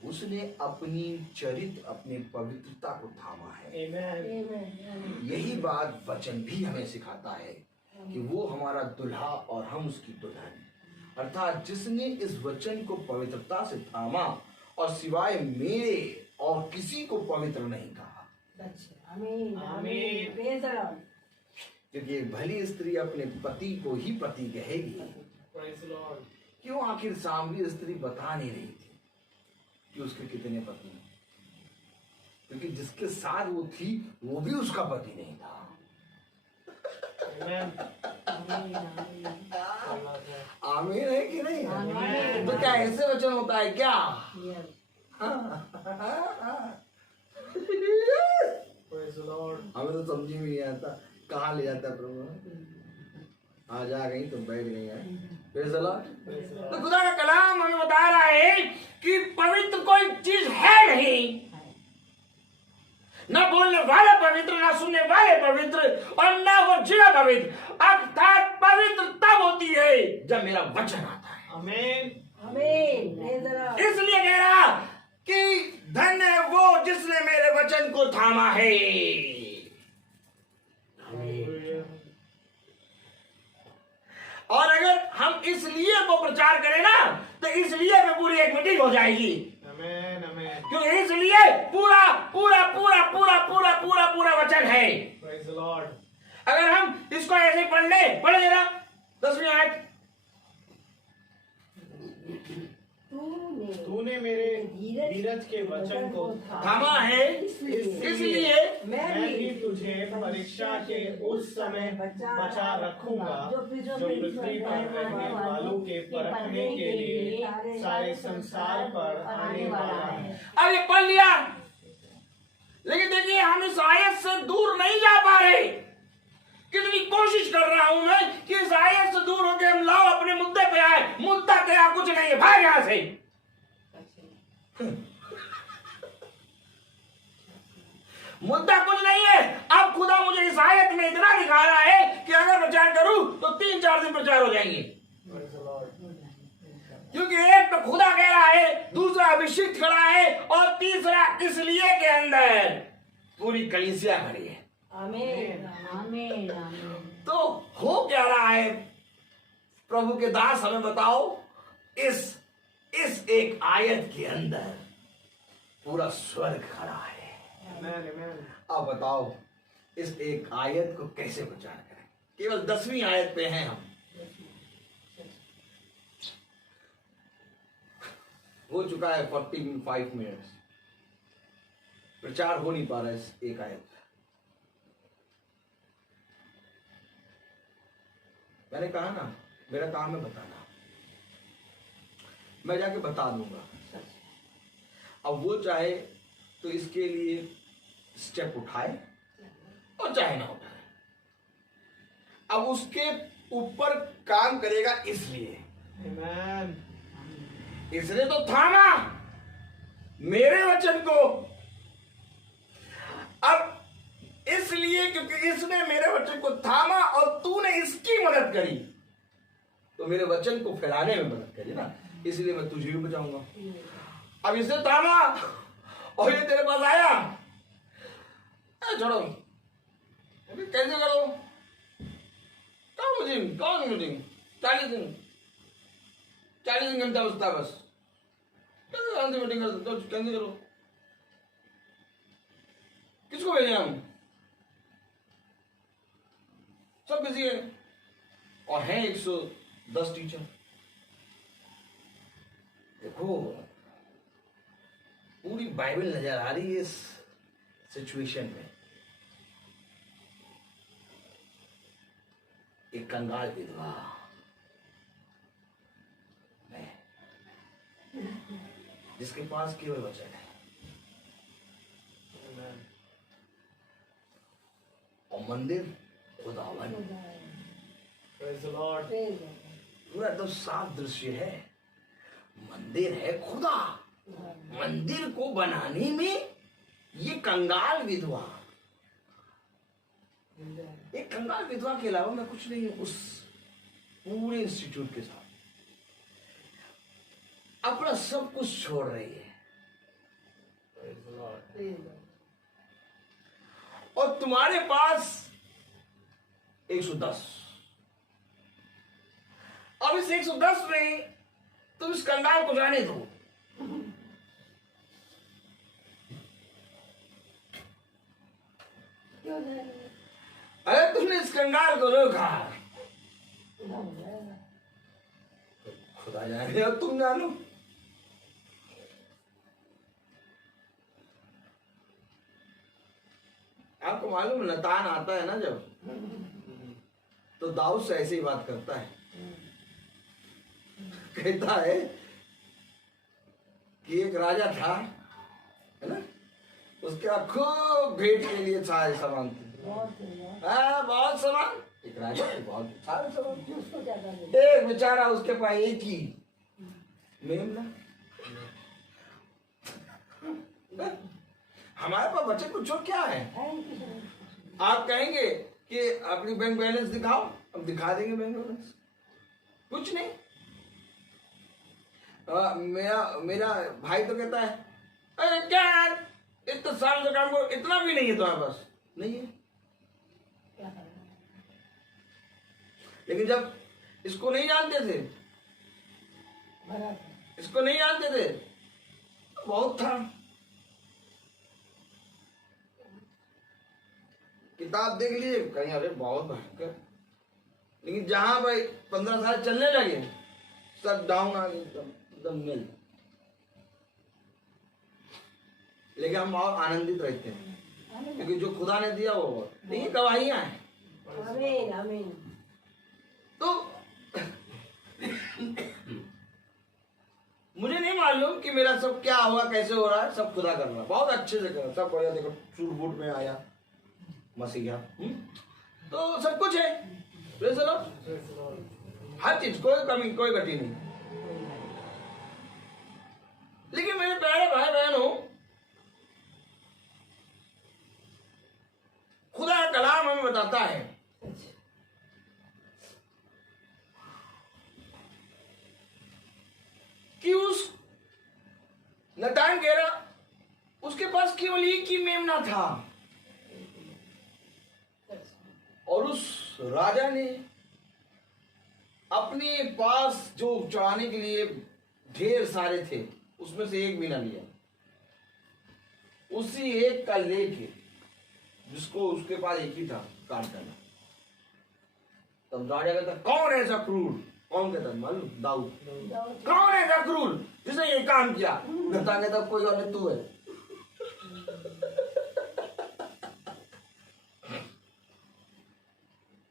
उसने अपनी चरित्र, अपनी पवित्रता को थामा है। यही बात वचन भी हमें सिखाता है कि वो हमारा दुल्हा और हम उसकी दुल्हन, अर्थात जिसने इस वचन को पवित्रता से थामा और सिवाय मेरे और किसी को पवित्र नहीं कहा। क्योंकि एक भली स्त्री अपने पति को ही पति कहेगी। क्यों? आखिर सामरी स्त्री बता नहीं रही थी कि उसके कितने पति हैं, क्योंकि जिसके साथ वो थी वो भी उसका पति नहीं था। आमीन है कि नहीं? तो क्या ऐसे वचन होता है क्या? हमें तो समझ में नहीं आता कहाँ ले जाता है प्रभु। आज आ गई तो बैठ गई है। तो खुदा का कलाम हमें बता रहा है कि पवित्र कोई चीज है नहीं, ना बोलने वाला पवित्र, ना सुनने वाले पवित्र, और ना वो जगह पवित्र। अर्थात पवित्र तब होती है जब मेरा वचन आता है। आमीन आमीन। इसलिए कह रहा कि धन्य है वो जिसने मेरे वचन को थामा है। और अगर हम इसलिए को प्रचार करें ना, तो इसलिए में पूरी एक मीटिंग हो जाएगी। आमीन आमीन। क्योंकि इसलिए पूरा पूरा पूरा पूरा पूरा पूरा पूरा वचन है। Praise the Lord. अगर हम इसको ऐसे पढ़ लेना 10वीं आयत, तूने मेरे धीरज के वचन को थामा है, इसलिए मैं भी तुझे परीक्षा के उस समय बचा रखूंगा जो पृथ्वी पर रहने वालों के परखने के लिए सारे संसार पर आने वाला है। अब ये पढ़ लिया, लेकिन देखिए हम इस आयत से दूर नहीं जा पा रहे। कितनी कोशिश कर रहा हूं मैं कि इस आयत से दूर होकर हम लाओ अपने मुद्दे पे आए। मुद्दा क्या? कुछ नहीं है, भाग यहां से। मुद्दा कुछ नहीं है। अब खुदा मुझे इस आयत में इतना दिखा रहा है कि अगर प्रचार करूं तो 3-4 दिन प्रचार हो जाएंगे। क्योंकि एक तो खुदा कह रहा है, दूसरा अभिषिक्त खड़ा है, और तीसरा इसलिए के अंदर पूरी कलीसिया खड़ी है। आमीन आमीन आमीन। तो हो क्या रहा है? प्रभु के दास हमें बताओ, इस एक आयत के अंदर पूरा स्वर्ग खड़ा है। अब बताओ इस एक आयत को कैसे प्रचार करें? केवल 10वीं आयत पे हैं हम। हो चुका है 45 मिनट्स, प्रचार हो नहीं पा रहा है इस एक आयत। मैंने कहा ना, मेरा काम है बताना, मैं जाके बता दूंगा। अब वो चाहे तो इसके लिए स्टेप उठाए और चाहे ना उठाए, अब उसके ऊपर काम करेगा। इसलिए इसने तो थामा मेरे वचन को, अब इसलिए क्योंकि इसने मेरे वचन को थामा और तूने इसकी मदद करी, तो मेरे वचन को फैलाने में मदद करी ना, इसलिए मैं तुझे भी बचाऊंगा। अब इसने थामा और ये तेरे पास आया, छोड़ो कैसे करो, कौन मीटिंग 40 दिन घंटा बचता है बस, कैसे मीटिंग कर सकते हो? कैंसिल करो। किसको भेजें हम? सब बिजी है और हैं 110 टीचर। देखो पूरी बाइबल नजर आ रही है इस सिचुएशन में। एक कंगाल विधवा जिसके पास केवल वचन है, और मंदिर खुदावन। पूरा एकदम साफ दृश्य है। मंदिर है खुदा, मंदिर को बनाने में ये कंगाल विधवा, एक कंगाल विधवा के अलावा मैं कुछ नहीं हूं उस पूरे इंस्टीट्यूट के साथ। अपना सब कुछ छोड़ रही है, और तुम्हारे पास 110। अब इस 110 में तुम इस कंगाल को जाने दो। अरे तुमने इस कंगाल को रोका, खुदा जाने और तुम जानो। आपको मालूम नतान आता है ना जब, तो दाऊद से ऐसे ही बात करता है, कहता है कि एक राजा था, है ना, उसके बाद खूब भेंट के लिए सारे सामान थे, बहुत सामान। एक राजा बहुत सारे सामान, एक बेचारा उसके पास एक ही मेमना। हमारे पास बच्चे कुछ और क्या है? आप कहेंगे कि अपनी बैंक बैलेंस दिखाओ, हम दिखा देंगे बैंक बैलेंस, कुछ नहीं। मेरा भाई तो कहता है, अरे क्या यार इतना साल से काम को इतना भी नहीं है तुम्हारे पास, नहीं है। लेकिन जब इसको नहीं जानते थे, इसको नहीं जानते थे तो बहुत था। किताब देख लीजिए कहीं, अरे बहुत भयंकर। लेकिन जहां भाई 15 साल चलने लगे सब डाउन आ गए, एकदम मिल। लेकिन हम और आनंदित रहते हैं क्योंकि जो खुदा ने दिया वो नहीं, गवाहियां हैं। आमीन आमीन। तो मुझे नहीं मालूम कि मेरा सब क्या हुआ, कैसे हो रहा है, सब खुदा कर रहा है, बहुत अच्छे से कर रहा है, सब बढ़िया। देखो सूट बूट में आया मसीहा, तो सब कुछ है। हर चीज, कोई कमी कोई घटी नहीं। लेकिन मेरे प्यारे भाई बहनों, खुदा का कलाम हमें बताता है कि उस नतान कह रहा उसके पास केवल एक ही मेमना था और उस राजा ने अपने पास जो चढ़ाने के लिए ढेर सारे थे उसमें से एक भी ना लिया, उसी एक का लेके जिसको उसके पास एक ही था काट डाला। तब राजा कहता कौन है ऐसा क्रूर? कौन कहता मालूम? दाऊद। कौन है ऐसा क्रूर जिसने ये काम किया? नतान कहता कोई और नहीं, तू है।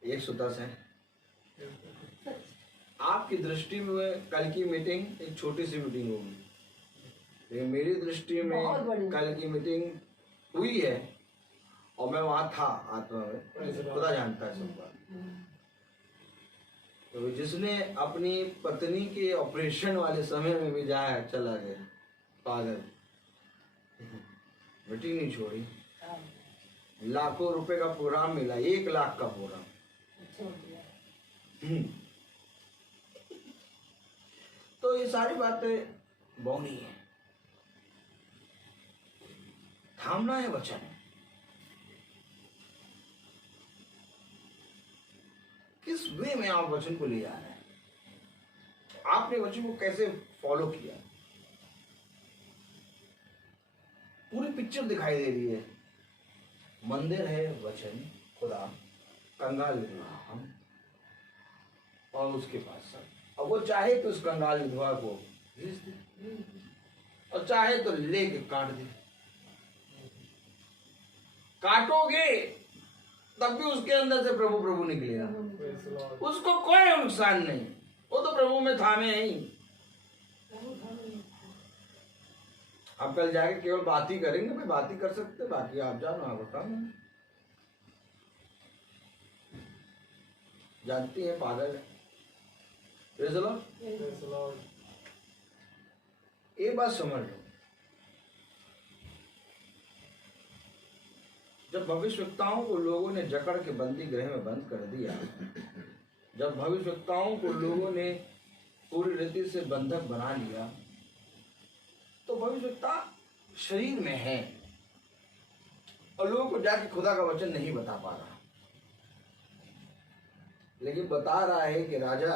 एक सुता से आपकी दृष्टि में कल की मीटिंग एक छोटी सी मीटिंग होगी, लेकिन मेरी दृष्टि में कल की मीटिंग हुई है और मैं वहां था आत्मा में, खुदा जानता है सब बात। तो जिसने अपनी पत्नी के ऑपरेशन वाले समय में भी जाया चला गया पागल, मीटिंग नहीं छोड़ी, लाखों रुपए का प्रोग्राम मिला, 1 लाख का प्रोग्राम। तो ये सारी बातें बौनी है, थामना है वचन। किस वे में आप वचन को ले जा रहे हैं? आपने वचन को कैसे फॉलो किया? पूरी पिक्चर दिखाई दे रही है। मंदिर है वचन, खुदा, कंगाल हम और उसके पास सब। अब वो चाहे तो उस कंगाल विधवा को भेज दे और चाहे तो लेके काट दे। काटोगे तब भी उसके अंदर से प्रभु प्रभु निकलेगा, उसको कोई नुकसान नहीं, वो तो प्रभु में थामे ही। अब कल जाके केवल बात ही करेंगे, भाई बात ही कर सकते, बाकी आप जानो, आप बताओ। जानती है पागल है। Praise the Lord। एक बात समझ लो, जब भविष्यवक्ताओं को लोगों ने जकड़ के बंदी गृह में बंद कर दिया, जब भविष्यवक्ताओं को लोगों ने पूरी रीति से बंधक बना लिया, तो भविष्यवक्ता शरीर में है और लोगों को जाके खुदा का वचन नहीं बता पा रहा, लेकिन बता रहा है कि राजा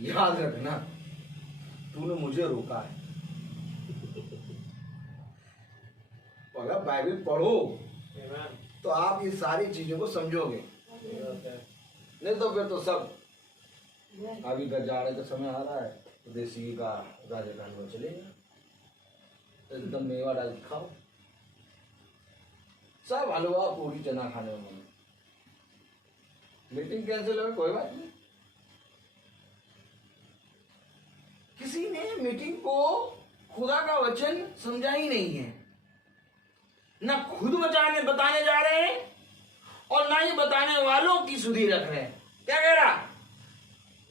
याद रखना तूने मुझे रोका है। अगर बाइबल पढ़ो तो आप ये सारी चीजों को समझोगे, नहीं तो फिर तो सब अभी गजाड़े का समय आ रहा है तो देसी का राजस्थान में चलेगा, एकदम मेवा डाल के खाओ, सब हलवा पूरी चना खाने में। मीटिंग कैंसिल हो, कोई बात नहीं। किसी ने मीटिंग को खुदा का वचन समझा ही नहीं है, ना खुद बताने जा रहे हैं और ना ही बताने वालों की सुधि रख रहे हैं। क्या कह रहा?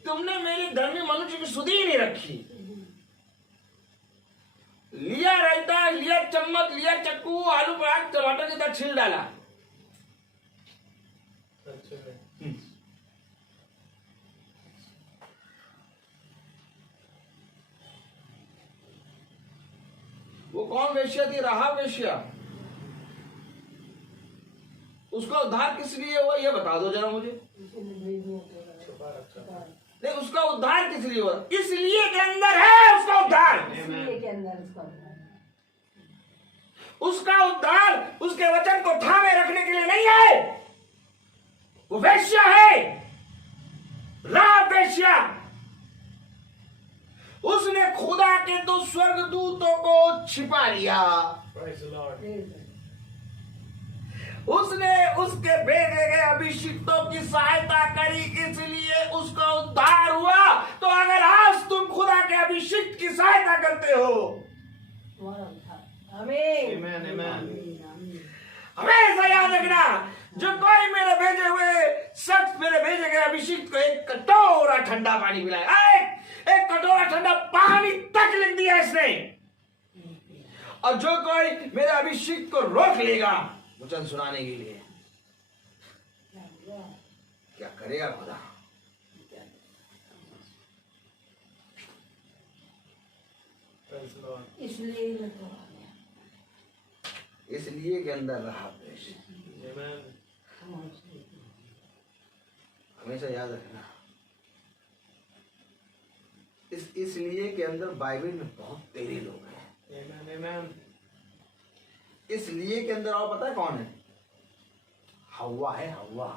तुमने मेरे धर्मी मनुष्य की सुधि ही नहीं रखी। लिया रायता, लिया चम्मच, लिया चक्कू, आलू प्याज टमाटर की तरह छील डाला। वो कौन वेश्या थी? राहाब वेश्या। उसका उद्धार किस लिए हुआ ये बता दो जरा मुझे। नहीं, उसका उद्धार किस लिए हुआ? इसलिए के अंदर है उसका उद्धार। उसका उद्धार उसके वचन को थामे रखने के लिए नहीं है। वो वेश्या है, राहाब वेश्या। उसने खुदा के 2 स्वर्गदूतों को छिपा लिया। उसने उसके भेजे गए अभिषिक्तों की सहायता करी, इसलिए उसका उद्धार हुआ। तो अगर आज तुम खुदा के अभिषिक्त की सहायता करते हो, हमेशा याद रखना, जो कोई मेरे भेजे हुए शख्स मेरे भेजे गए अभिषिक्त को एक कटोरा ठंडा पानी पिलाया, एक कटोरा ठंडा पानी तक लिख दिया इसने। और जो कोई मेरे अभिषिक्त को रोक लेगा वचन सुनाने के लिए, क्या करेगा खुदा? Praise the Lord. इसलिए मैं तो आ गया। इसलिए के अंदर रहा प्रेस। Amen. हमेशा याद रखना, इसलिए के अंदर बाइबल में बहुत तेरे लोग हैं। Amen. Amen. इसलिए के अंदर और पता है कौन है? हव्वा है, हव्वा।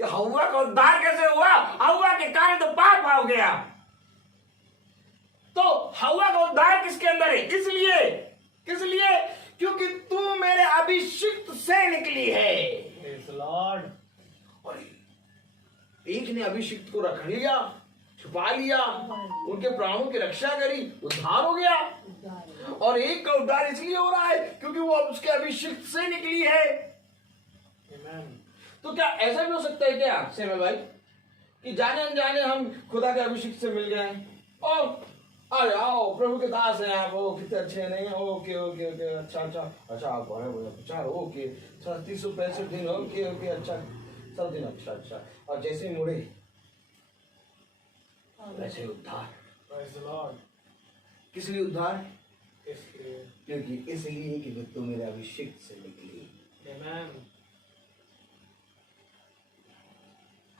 ये हव्वा का उद्धार कैसे हुआ? हव्वा के कारण तो पाप हो गया। तो हव्वा का उद्धार किसके अंदर है? इसलिए, किस लिए? क्योंकि तू मेरे अभिषिक्त से निकली है। Praise the Lord. और एक ने अभिषिक्त को रख लिया, छुपा लिया, उनके प्राणों की रक्षा करी, उद्धार हो गया। और एक का उद्धार इसलिए हो रहा है क्योंकि वो उसके अभिषिक्त से निकली है। Amen. तो क्या ऐसा भी हो सकता है क्या सेमल भाई कि जाने अनजाने हम खुदा के अभिषेक से मिल गए और अरे आओ प्रभु के दास हैं आप, ओ कितने अच्छे नहीं, ओके ओके ओके, अच्छा अच्छा अच्छा, आप है बोला अच्छा, ओके 365 दिन, ओके ओके, अच्छा सब दिन, अच्छा अच्छा, और जैसे मुड़े वैसे उद्धार। Praise the Lord. किस लिए उद्धार? इसलिए क्योंकि इसलिए कि तू मेरे अभिषेक से निकली। Amen.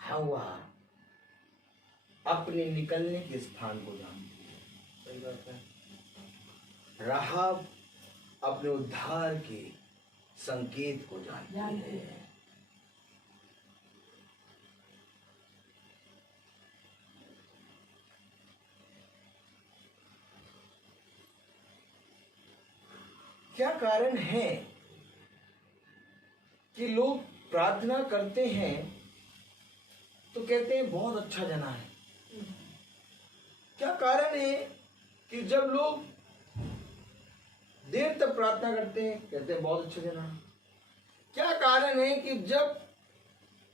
हव्वा अपने निकलने के स्थान को जानती है, सही बात है। राहब अपने उद्धार के संकेत को जानती है। क्या कारण है कि लोग प्रार्थना करते हैं तो कहते हैं बहुत अच्छा जना है? क्या कारण है कि जब लोग देर तक प्रार्थना करते हैं कहते हैं बहुत अच्छा जना है? क्या कारण है कि जब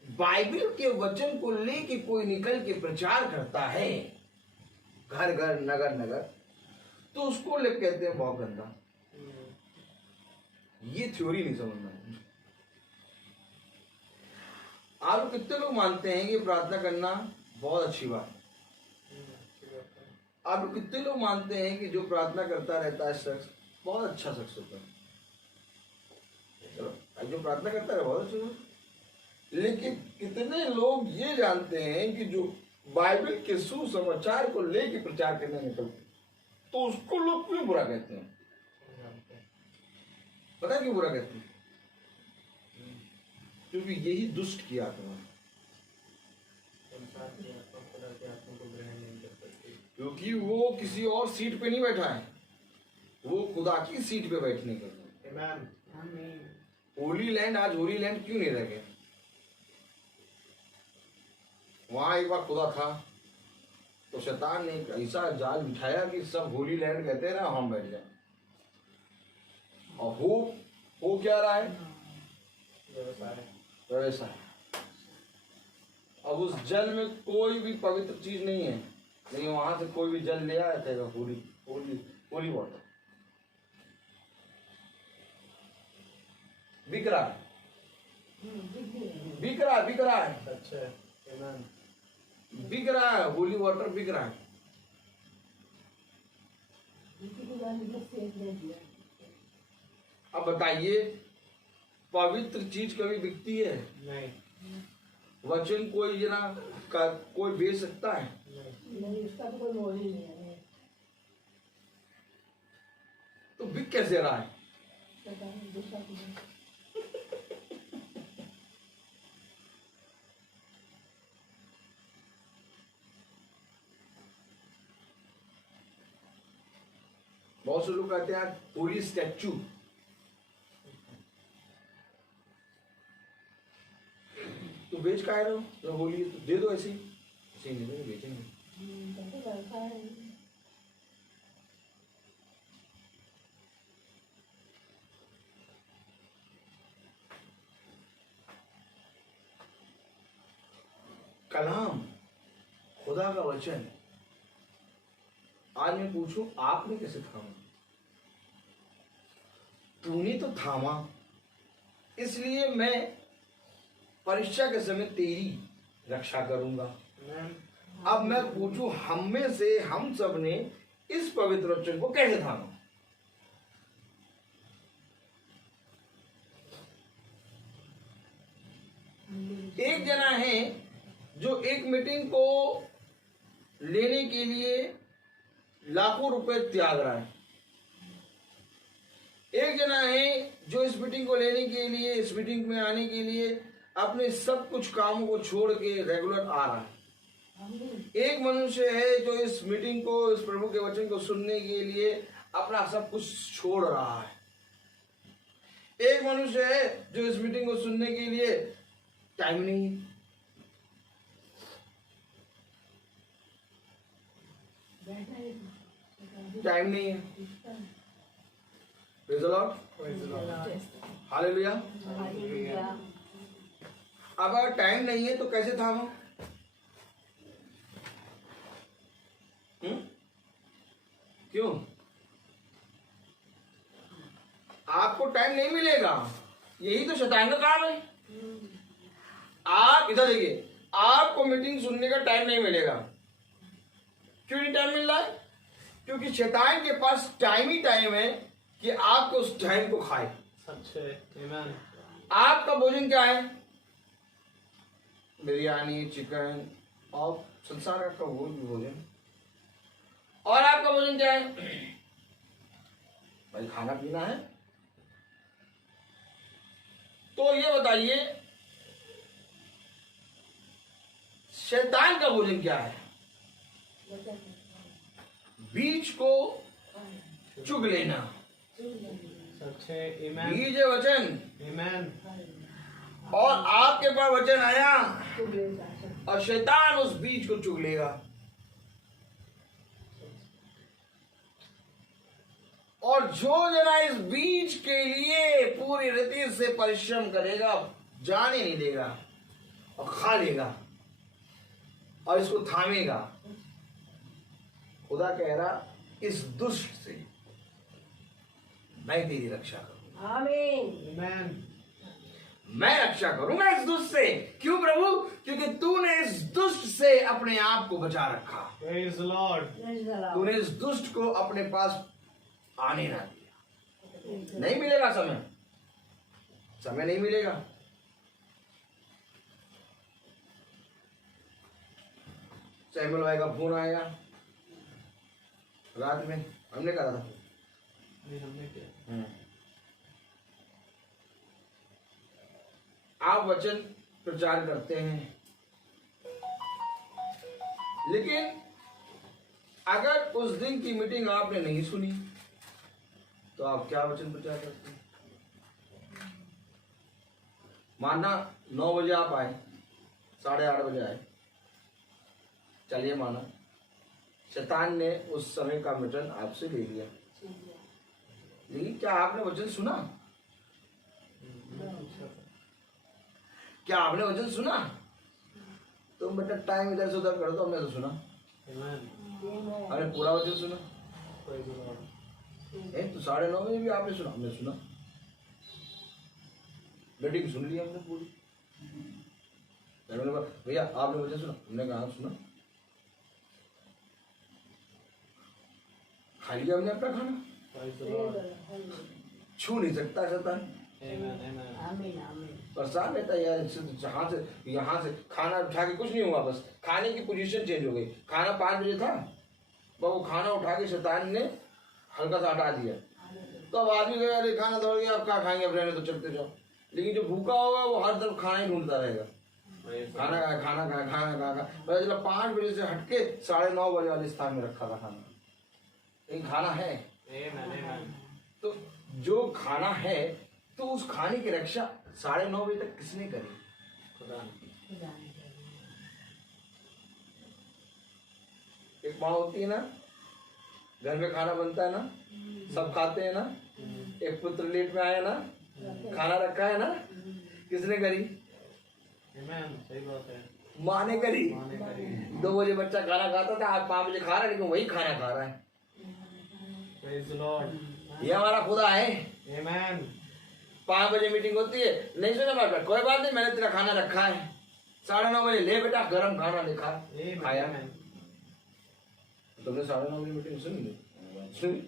बाइबल के वचन को लेके कोई निकल के प्रचार करता है घर घर नगर नगर तो उसको लोग कहते हैं बहुत गंदा? ये थ्योरी नहीं समझना है। आप कितने लोग मानते हैं कि प्रार्थना करना बहुत अच्छी बात है? आप कितने लोग मानते हैं कि जो प्रार्थना करता रहता है शख्स बहुत अच्छा शख्स होता है? चलो, जो प्रार्थना करता है बहुत अच्छा है। लेकिन कितने लोग ये जानते हैं कि जो बाइबल के सुसमाचार को लेके प्रचार करने निकलते तो उसको लोग क्यों बुरा कहते हैं? पता है क्यों बुरा कहते हैं? क्योंकि यही दुष्ट की आत्मा है। क्योंकि वो किसी और सीट पे नहीं बैठा है, वो खुदा की सीट पे बैठने का। होली लैंड आज होली लैंड क्यों नहीं रह गया? वहां एक बार खुदा था तो शैतान ने ऐसा जाल बिठाया कि सब होली लैंड कहते हैं ना, हम बैठ जाए। और हो क्या रहा है? व्यवसाय। अब उस जल में कोई भी पवित्र चीज नहीं है, लेकिन वहां से कोई भी जल ले आया था होली वाटर बिक रहा है, बिक रहा है, बिक रहा है, अच्छा, बिक रहा है, होली वाटर बिक रहा है। अब बताइए पवित्र चीज कभी बिकती है? नहीं। वचन कोई जना कोई बेच सकता है? नहीं, उसका तो कोई मोल ही नहीं है। तो बिक कैसे रहा है? बहुत से लोग कहते हैं होली स्टैचू, तो बेच का रहे हो? तो होली तो दे दो ऐसे ही, ऐसे नहीं देंगे, बेचेंगे। कलाम खुदा का वचन, आज मैं पूछूं आपने कैसे थामा? तूने तो थामा, इसलिए मैं परीक्षा के समय तेरी रक्षा करूंगा। अब मैं पूछूं, हम में से हम सब ने इस पवित्र वचन को कैसे थामा? एक जना है जो एक मीटिंग को लेने के लिए लाखों रुपए त्याग रहा है। एक जना है जो इस मीटिंग को लेने के लिए, इस मीटिंग में आने के लिए अपने सब कुछ कामों को छोड़ के रेगुलर आ रहा है। एक मनुष्य है जो इस मीटिंग को, इस प्रभु के वचन को सुनने के लिए अपना सब कुछ छोड़ रहा है। एक मनुष्य है जो इस मीटिंग को सुनने के लिए टाइम नहीं है। टाइम नहीं है। Praise the Lord, hallelujah. अब अगर टाइम नहीं है तो कैसे थामो? क्यों? आपको टाइम नहीं मिलेगा, यही तो शैतान का काम है। आप इधर देखिए, आपको मीटिंग सुनने का टाइम नहीं मिलेगा। क्यों नहीं टाइम मिल रहा है? क्योंकि शैतान के पास टाइम ही टाइम है कि आपको उस टाइम को खाए। सच है, आमीन। आपका भोजन क्या है? बिरयानी, चिकन और संसार का वो भी भोजन। और आपका भोजन क्या है? भाई खाना पीना है। तो ये बताइए, शैतान का भोजन क्या है? बीज को चुग लेना। सच है, आमीन। बीज है वचन, आमीन। और आपके पास वचन आया और शैतान उस बीज को चुग लेगा। और जो जना इस बीज के लिए पूरी रीति से परिश्रम करेगा, जाने नहीं देगा और खा लेगा और इसको थामेगा। खुदा कह रहा, इस दुष्ट से मैं तेरी रक्षा करूंगा। आमीन। आमीन। मैं रक्षा करूंगा इस दुष्ट से। क्यों प्रभु? क्योंकि तूने इस दुष्ट से अपने आप को बचा रखा। Praise the Lord. तूने इस दुष्ट को अपने पास आने ना दिया। नहीं मिलेगा समय, समय नहीं मिलेगा। सैमुअल भाई का फोन आएगा रात में, हमने करा था। नहीं, हमने किया। आप वचन प्रचार करते हैं, लेकिन अगर उस दिन की मीटिंग आपने नहीं सुनी तो आप क्या वचन प्रचार करते हैं? मानना 9 बजे आप आए, 8:30 बजे आए, चलिए माना शैतान ने उस समय का वचन आपसे ले लिया, लेकिन क्या आपने वचन सुना? क्या आपने वचन सुना? तुम बेटा टाइम इधर से उधर करो, तो हमने तो सुना, आमीन। हमने पूरा वचन सुना। Praise the Lord. तो 9:30 बजे भी आपने सुना? हमने सुना, मीटिंग सुन ली हमने पूरी। मैंने कहा भैया आपने वचन सुना? हमने कहा सुना। खा लिया हमने अपना खाना, प्रेज़ द लॉर्ड। छू नहीं सकता शैतान। आमीन, आमीन। परेशान रहता है यार, जहाँ से यहाँ से खाना उठा के कुछ नहीं हुआ, बस खाने की पोजीशन चेंज हो गई। खाना 5 बजे था, वो खाना उठा के शैतान ने हल्का सा हटा दिया। तो अब आदमी कहेगा अरे खाना दौड़ गया, अब क्या खाएंगे, अब रहने तो चलते जाओ। लेकिन जो भूखा होगा वो हर तरफ खाना ही ढूंढता रहेगा, खाना खाया, खाना खाया, खाना खाया। पता चला 5 बजे से हटके 9:30 बजे वाले स्थान में रखा था खाना, लेकिन खाना है। आमीन। तो जो खाना है, तो उस खाने की रक्षा 9:30 बजे तक किसने करी? खुदा ने। एक माँ होती है ना, घर में खाना बनता है ना, सब खाते हैं ना, एक पुत्र लेट में आया ना, खाना रखा है ना, किसने करी? आमीन। सही बात है। माँ ने करी। माँ ने करी। 2 बजे बच्चा खाना खाता था, आज 5 बजे खा रहा है, लेकिन वही खाना खा रहा है। Praise the Lord. ये हमारा खुदा है। आमीन। 5 बजे मीटिंग होती है, नहीं सुना बात, कोई बात नहीं, मैंने तेरा खाना रखा है। 9:30 बजे ले बेटा गरम खाना लिखा खाया। Amen. तुमने 9:30 बजे मीटिंग सुनी?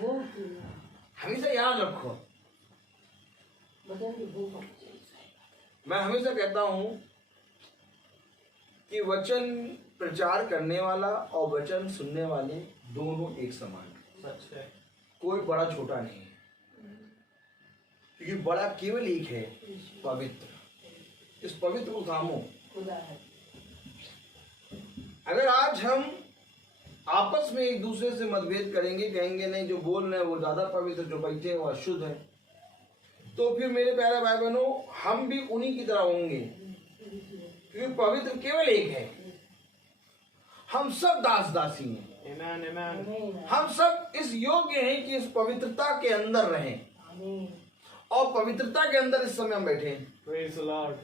वो हमेशा याद रखो, वचन की भूख। मैं हमेशा कहता हूं कि वचन प्रचार करने वाला और वचन सुनने वाले दोनों एक समान है। सच है। कोई बड़ा छोटा नहीं है, क्योंकि बड़ा केवल एक है, पवित्र। इस पवित्र को थामो। खुदा है। अगर आज हम आपस में एक दूसरे से मतभेद करेंगे, कहेंगे नहीं जो बोल रहे हैं वो ज्यादा पवित्र, जो बैठे हैं वो अशुद्ध है, तो फिर मेरे प्यारे भाई बहनों हम भी उन्हीं की तरह होंगे, क्योंकि पवित्र केवल एक है। हम सब दास दासी हैं। Amen, amen. हम सब इस योग्य हैं कि इस पवित्रता के अंदर रहें, और पवित्रता के अंदर इस समय हम बैठे हैं। Praise the Lord.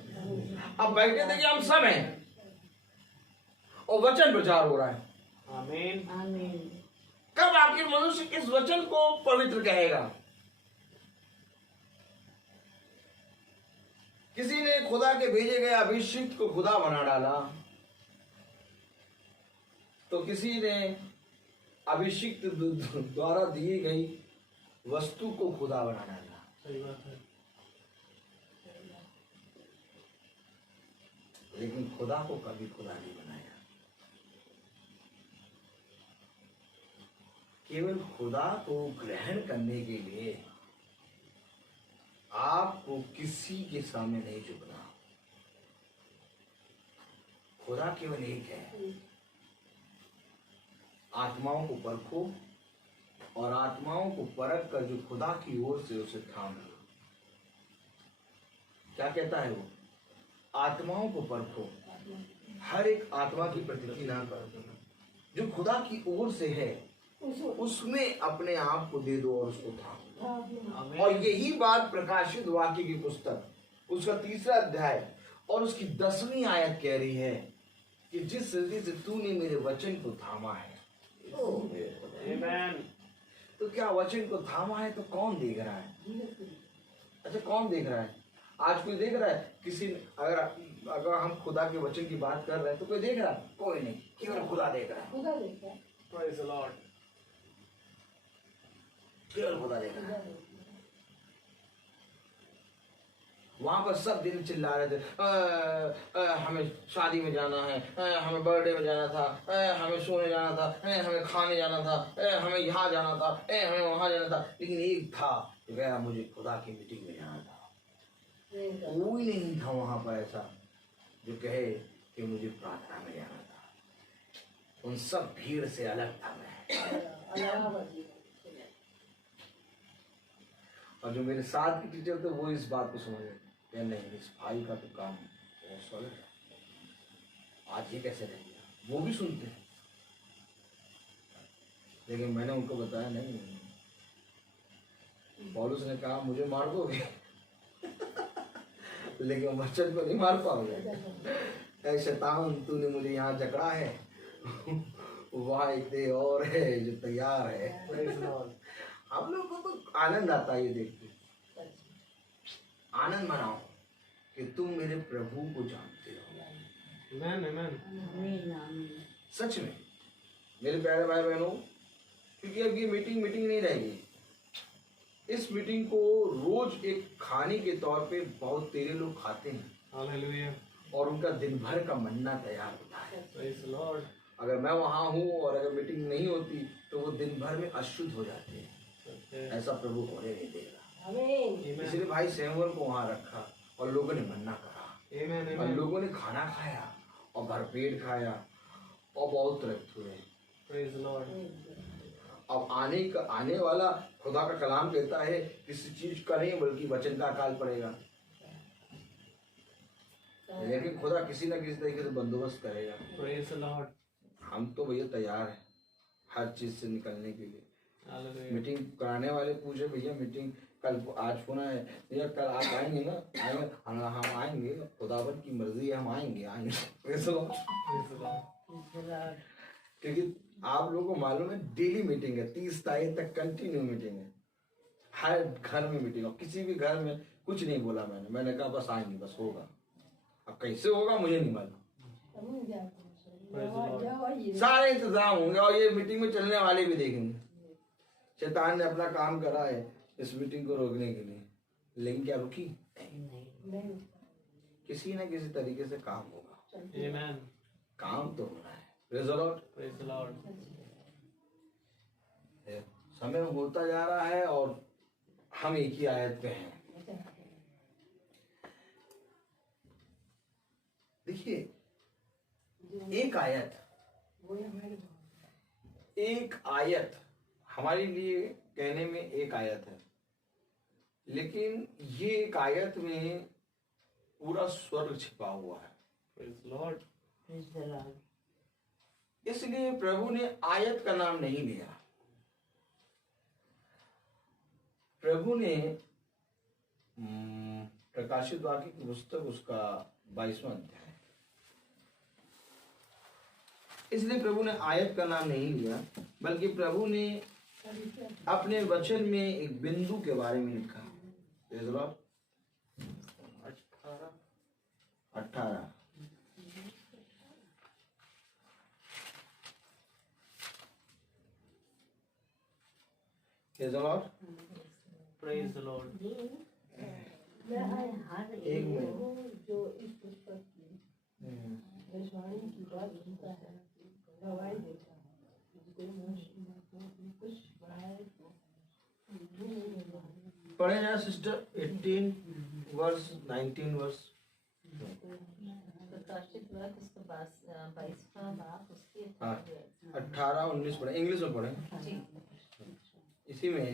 अब बैठे थे कि हम सब हैं और वचन प्रचार हो रहा है। Amen. कब आखिर मनुष्य इस वचन को पवित्र कहेगा? किसी ने खुदा के भेजे गए अभिषिक्त को खुदा बना डाला, तो किसी ने अभिषिक्त द्वारा दी गई वस्तु को खुदा बना डाला। सही बात है। लेकिन खुदा को कभी खुदा नहीं बनाया। केवल खुदा को ग्रहण करने के लिए आपको किसी के सामने नहीं झुकना। खुदा केवल एक है। आत्माओं को परखो और आत्माओं को परख कर जो खुदा की ओर से उसे थाम लो। क्या कहता है वो? आत्माओं को परखो, हर एक आत्मा की प्रतिथि ना करो, जो खुदा की ओर से है उसमें अपने आप को दे दो और उसको थाम। और यही बात प्रकाशित वाक्य की पुस्तक उसका 3रा अध्याय और उसकी 10वीं आयत कह रही है कि जिस रीति से तूने मेरे वचन को थामा है। Amen. तो क्या वचन को थामा है तो कौन देख रहा है? अच्छा, कौन देख रहा है? आज कोई देख रहा है? किसी अगर हम खुदा के वचन की बात कर रहे हैं तो कोई देख रहा है? कोई नहीं, केवल खुदा देख रहा है। खुदा देखता है। Praise the Lord. केवल खुदा देख रहा है। वहां पर सब दिन चिल्ला रहे थे, हमें शादी में जाना है, हमें बर्थडे में जाना था, हमें सोने जाना था, हमें खाने जाना था, हमें यहाँ जाना था, हमें वहां जाना था। लेकिन एक था जो गया, मुझे खुदा की मीटिंग में जाना था। कोई नहीं था वहां पर ऐसा जो कहे कि मुझे प्रार्थना में जाना था। उन सब भीड़ से अलग था मैं। और जो मेरे साथ के टीचर थे वो इस बात को समझ गए, नहीं इस भाई का तो काम बहुत सॉलिड है, आज ये कैसे रह गया। वो भी सुनते हैं, लेकिन मैंने उनको बताया नहीं, पौलुस ने कहा मुझे मार दोगे लेकिन वचन को नहीं मार पाओगे। ऐ शैतान, तूने मुझे यहाँ जकड़ा है वहाँ एक दे और है जो तैयार है। हम लोग को तो आनंद आता है ये देख के। आनंद मनाओ कि तुम मेरे प्रभु को जानते हो। Amen, amen. सच में मेरे प्यारे भाई बहनों, क्योंकि अब ये मीटिंग नहीं रहेगी। इस मीटिंग को रोज एक खाने के तौर पे बहुत तेरे लोग खाते हैं। Hallelujah. और उनका दिन भर का मन्ना तैयार होता है। Praise the Lord. अगर मैं वहां हूँ और अगर मीटिंग नहीं होती तो वो दिन भर में अशुद्ध हो जाते हैं। ऐसा प्रभु होने नहीं देगा। आमीन। इसलिए भाई सैमुअल को वहां रखा और लोगों ने मन्ना करा। Amen, और amen. लोगों ने खाना खाया और भरपेट खाया और बहुत तृप्त हुए। Praise the Lord. अब आने वाला खुदा का कलाम कहता है किसी चीज का नहीं बल्कि वचन का अकाल पड़ेगा। लेकिन खुदा किसी न किसी तरीके से बंदोबस्त करेगा। Praise the Lord. हम तो भैया तैयार हैं हर चीज से निकलने के लिए। Hallelujah. मीटिंग कराने वाले पूछे भैया मीटिंग कल आज होना है भैया, कल आप आएंगे ना? आएंगे, हम आएंगे, खुदावन की मर्जी है, हम आएंगे। Praise the Lord. क्योंकि आप लोगों को मालूम है डेली मीटिंग है, 30 तारीख तक कंटिन्यू मीटिंग है। हर घर में मीटिंग हो, किसी भी घर में कुछ नहीं बोला मैंने कहा बस आएंगे, बस होगा। अब कैसे होगा मुझे नहीं मालूम, सारे इंतजाम होंगे और ये मीटिंग में चलने वाले भी देखेंगे। शैतान ने अपना काम करा है इस मीटिंग को रोकने के लिए, लेकिन क्या रुकी? किसी न किसी तरीके से काम होगा। Amen. काम तो होना है। Praise the Lord. Praise the Lord. समय होता जा रहा है और हम एक ही आयत पे हैं। देखिए एक आयत हमारे लिए कहने में एक आयत है, लेकिन ये एक आयत में पूरा स्वर्ग छिपा हुआ है। Praise the Lord. इसलिए प्रभु ने आयत का नाम नहीं लिया, प्रभु ने प्रकाशित वाक्य की पुस्तक उसका 22वां अध्याय, इसलिए प्रभु ने आयत का नाम नहीं लिया, बल्कि प्रभु ने अपने वचन में एक बिंदु के बारे में लिखा। 18 Praise the Lord. Praise the Lord. एक मिनट। जो इस पुस्तक की भविष्यवाणी की बात सुनता है, गवाही देता है, कुछ बढ़ाए तो पढ़े ना सिस्टर 18 वर्स 19 वर्स। प्रकाशित वाक्य उसका 22वां भाग उसके 18-19 पढ़े, इंग्लिश में पढ़े, जी इसी में है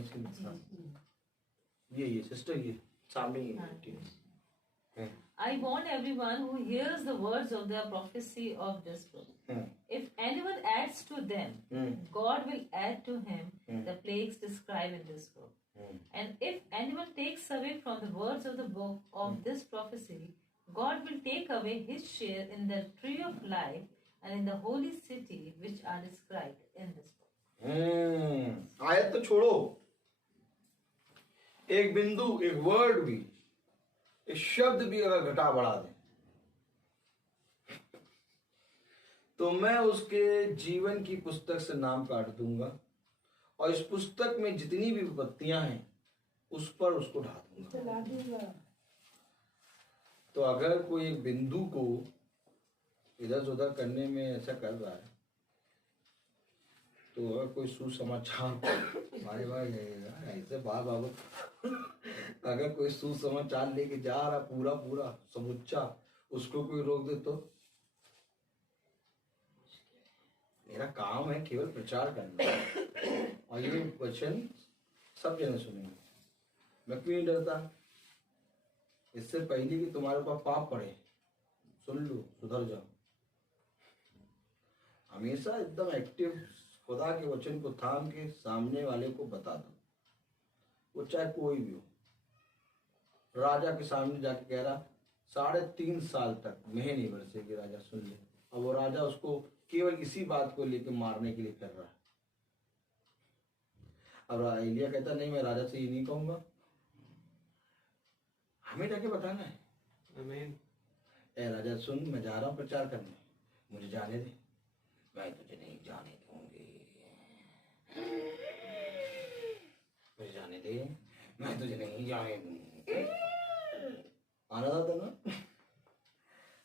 ये सिस्टर ये सामने ही है। 18 I warn everyone who hears the words of the prophecy of this book. If anyone adds to them, God will add to him the plagues described in this book. And if anyone takes away from the words of the book of this prophecy, God will take away his share in the tree of life and in the holy city which are described in this book. आयत तो छोड़ो, एक बिंदु, एक word भी, एक शब्द भी अगर घटा बढ़ा दे तो मैं उसके जीवन की पुस्तक से नाम काट दूंगा और इस पुस्तक में जितनी भी विपत्तियां हैं उस पर उसको ढा दूंगा। तो अगर कोई एक बिंदु को इधर उधर करने में ऐसा कर रहा है, तो अगर कोई सुसमाचार हमारे भाई ऐसे बार अगर कोई सुसमाचार लेके जा रहा पूरा समुच्चा, उसको कोई रोक दे तो मेरा काम है केवल प्रचार करना और ये वचन सब जने सुनेंगे। मैं क्यों नहीं डरता? इससे पहले कि तुम्हारे ऊपर पाप पड़े, सुन लो, सुधर जाओ। हमेशा एकदम एक्टिव खुदा के वचन को थाम के सामने वाले को बता दो, वो चाहे कोई भी हो। राजा के सामने जाके कह रहा 3.5 साल तक मेह नहीं बरसेगी, राजा सुन ले। और वो राजा उसको केवल इसी बात को लेकर मारने के लिए कर रहा है। अब एलिया कहता नहीं, मैं राजा से ये नहीं कहूंगा, हमें जाके बताना है। आमीन। ए राजा सुन, मैं जा रहा हूँ प्रचार करने, मुझे जाने दे। मैं तुझे नहीं जाने दूंगी, मुझे जाने दे, मैं तुझे नहीं जाने दूंगी। आना था ना,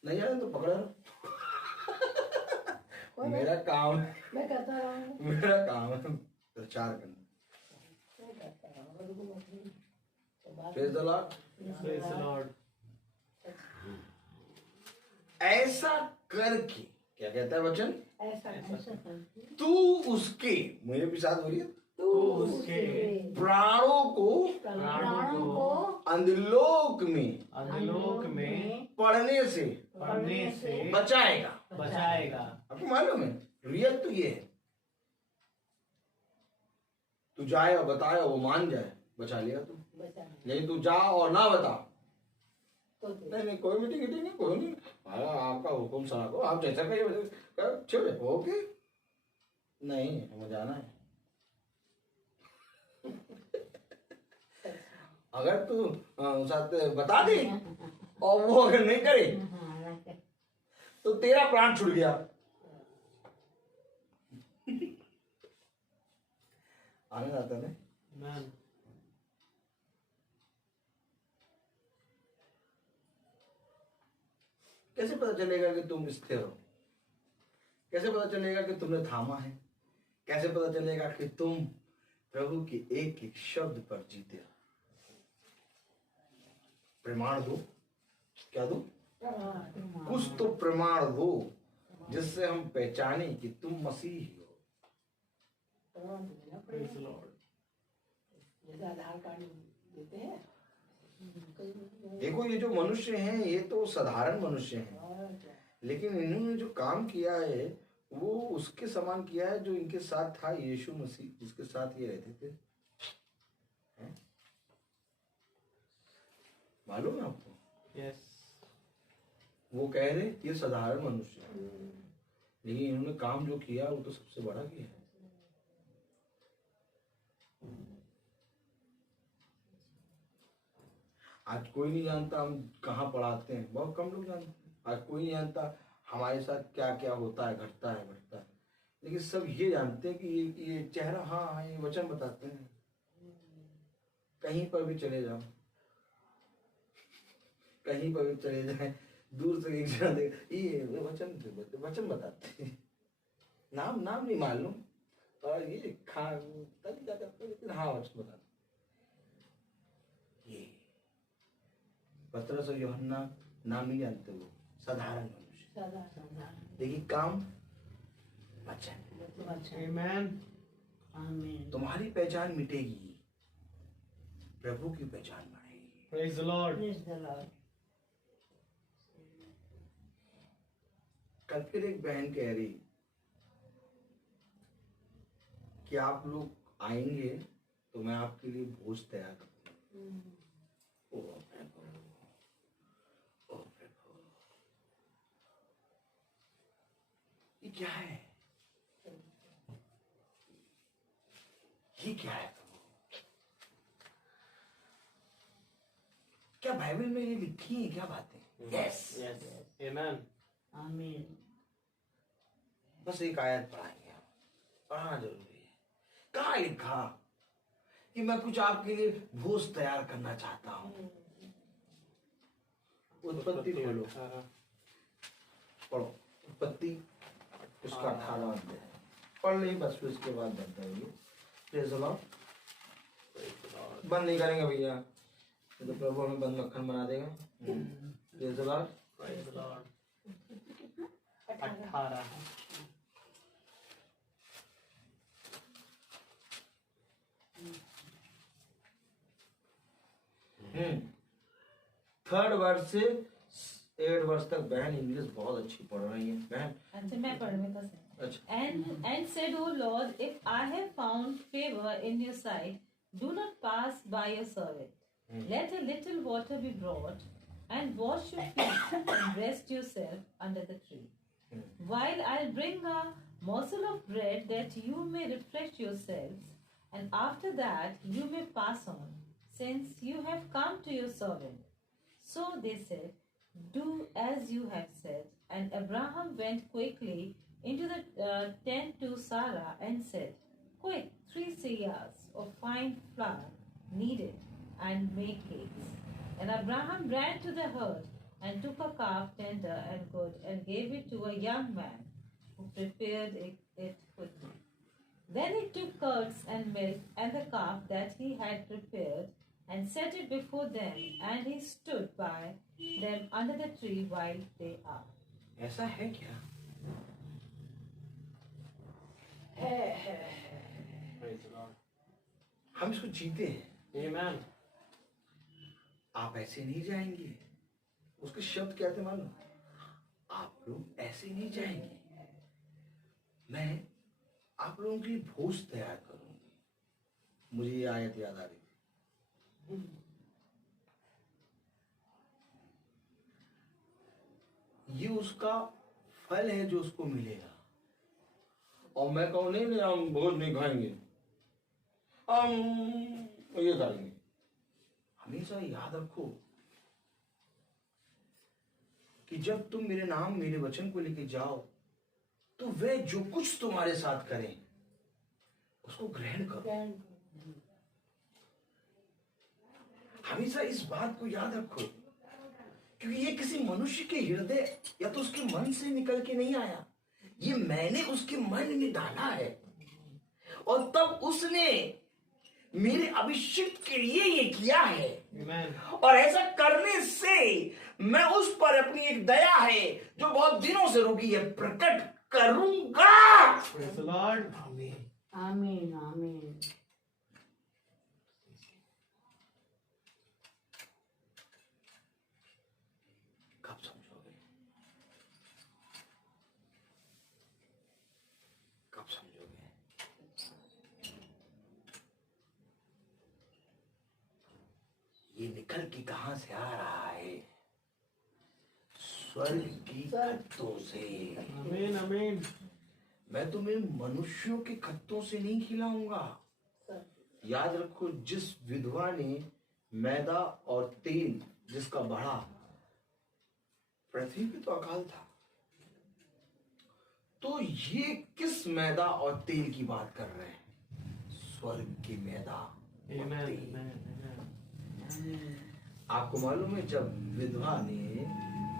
नहीं जाने तो पकड़ा रहो। मेरा काम, मैं करता रहूंगा, मेरा काम है प्रचार करना। Praise the Lord. Praise the Lord. ऐसा करके क्या कहता है वचन? ऐसा करके तू उसके, मेरे भी साथ हो रही है, तू उसके प्राणों को अंधलोक में पढ़ने से बचाएगा। आपको मालूम है रियल तो ये है, तू जाए और बताए और वो मान जाए, बचा लेगा तू। नहीं तू जा और ना बता, नहीं कोई मीटिंग नहीं, कोई नहीं, आपका हुक्म सुना को, आप जैसा कहिए चले, ओके, नहीं हमें जाना है। अगर तू साथ बता दे और वो अगर नहीं करे तो तेरा प्राण छूट गया। आनंद आता है ना? Amen. कैसे पता चलेगा कि तुम स्थिर हो? कैसे पता चलेगा कि तुमने थामा है? कैसे पता चलेगा कि तुम प्रभु के एक एक शब्द पर जीते हो? प्रमाण दो। क्या दो? कुछ तो प्रमाण दो जिससे हम पहचाने कि तुम मसीही हो। Praise the Lord. जैसे आधार कार्ड देते हैं। देखो ये जो मनुष्य हैं ये तो साधारण मनुष्य हैं, लेकिन इन्होंने जो काम किया है वो उसके समान किया है जो इनके साथ था, यीशु मसीह जिसके साथ ये रहते थे। हैं? मालूम है आपको? Yes. वो कह रहे ये साधारण मनुष्य है, लेकिन इन्होंने काम जो किया वो तो सबसे बड़ा किया है। आज कोई नहीं जानता हम कहाँ पढ़ाते हैं, बहुत कम लोग जानते हैं। आज कोई नहीं जानता हमारे साथ क्या क्या होता है, घटता है बढ़ता है, लेकिन सब ये जानते हैं कि ये चेहरा, हाँ ये वचन बताते हैं। कहीं पर भी चले जाओ, कहीं पर भी चले जाए, दूर से एक जन देख ये वचन बताते हैं। नाम नहीं मालूम और ये खा तभी क्या करते हैं, लेकिन हाँ वचन बताते। ये पतरस और यूहन्ना नाम नहीं जानते, वो साधारण मनुष्य, लेकिन काम वचन। Amen. तुम्हारी पहचान मिटेगी, प्रभु की पहचान बढ़ेगी। Praise the Lord. कल फिर एक बहन कह रही कि आप लोग आएंगे तो मैं आपके लिए भोज तैयार करूंगा। ओ प्रभु, ओ प्रभु, ये क्या है? ये क्या है प्रभु? क्या बाइबल में ये लिखी है क्या बातें? यस। Yes. Amen. बस एक आयत पढ़ाएंगे हम, पढ़ाना जरूरी है। कहाँ लिखा कि मैं कुछ आपके लिए भोज तैयार करना चाहता हूँ? उत्पत्ति खोलो, पढ़ो उत्पत्ति उसका 18वां अध्याय पढ़ ले, बस फिर उसके बाद बनता है ये। Praise the Lord. बंद नहीं करेंगे भैया, तो प्रभु हमें बंद मक्खन बना देगा। Praise the Lord. Praise the Lord. 18. Third वर्ष से 8 वर्ष तक बहन इंग्लिश बहुत अच्छी पढ़ रही है। बहन अच्छा मैं पढ़ने का से अच्छा, and said, O Lord, if I have found favor in your sight, do not pass by your servant. Let a little water be brought, and wash your feet, and rest yourself under the tree. While I'll bring a morsel of bread that you may refresh yourselves, and after that you may pass on, since you have come to your servant. So they said, do as you have said. And Abraham went quickly into the tent to Sarah and said, quick, 3 seahs of fine flour kneaded, and make cakes. And Abraham ran to the herd and took a calf tender and good and gave it to a young man who prepared it quickly. Then he took curds and milk and the calf that he had prepared and set it before them, and he stood by them under the tree while they ate. ऐसा है क्या? Praise the Lord. हम इसको जीते हैं। Amen. आप ऐसे नहीं जाएंगे। उसके शब्द क्या थे मालूम? आप लोग ऐसे नहीं जाएंगे, मैं आप लोगों के लिए भोज तैयार करूंगी। मुझे ये आयत याद आ रही थी। ये उसका फल है जो उसको मिलेगा। और मैं कहूँ नहीं हम भोज नहीं खाएंगे, हम ये करेंगे। हमेशा याद रखो कि जब तुम मेरे नाम मेरे वचन को लेके जाओ तो वे जो कुछ तुम्हारे साथ करें उसको ग्रहण करो। हमेशा इस बात को याद रखो, क्योंकि ये किसी मनुष्य के हृदय या तो उसके मन से निकल के नहीं आया, ये मैंने उसके मन में डाला है और तब उसने मेरे अभिषेक के लिए ये किया है। और ऐसा करने से मैं उस पर अपनी एक दया है जो बहुत दिनों से रुकी है प्रकट करूंगा। आमीन आमीन। कब समझोगे? कब समझोगे? ये निकल के कहां से आ रहा है? स्वर्ग की खत्तों से। आमीन आमीन। मैं तुम्हें मनुष्यों के खत्तों से नहीं खिलाऊंगा। याद रखो, जिस विधवा ने मैदा और तेल जिसका बढ़ा, पृथ्वी पे तो अकाल था, तो ये किस मैदा और तेल की बात कर रहे हैं? स्वर्ग की मैदा और तेल। आपको मालूम है, जब विधवा ने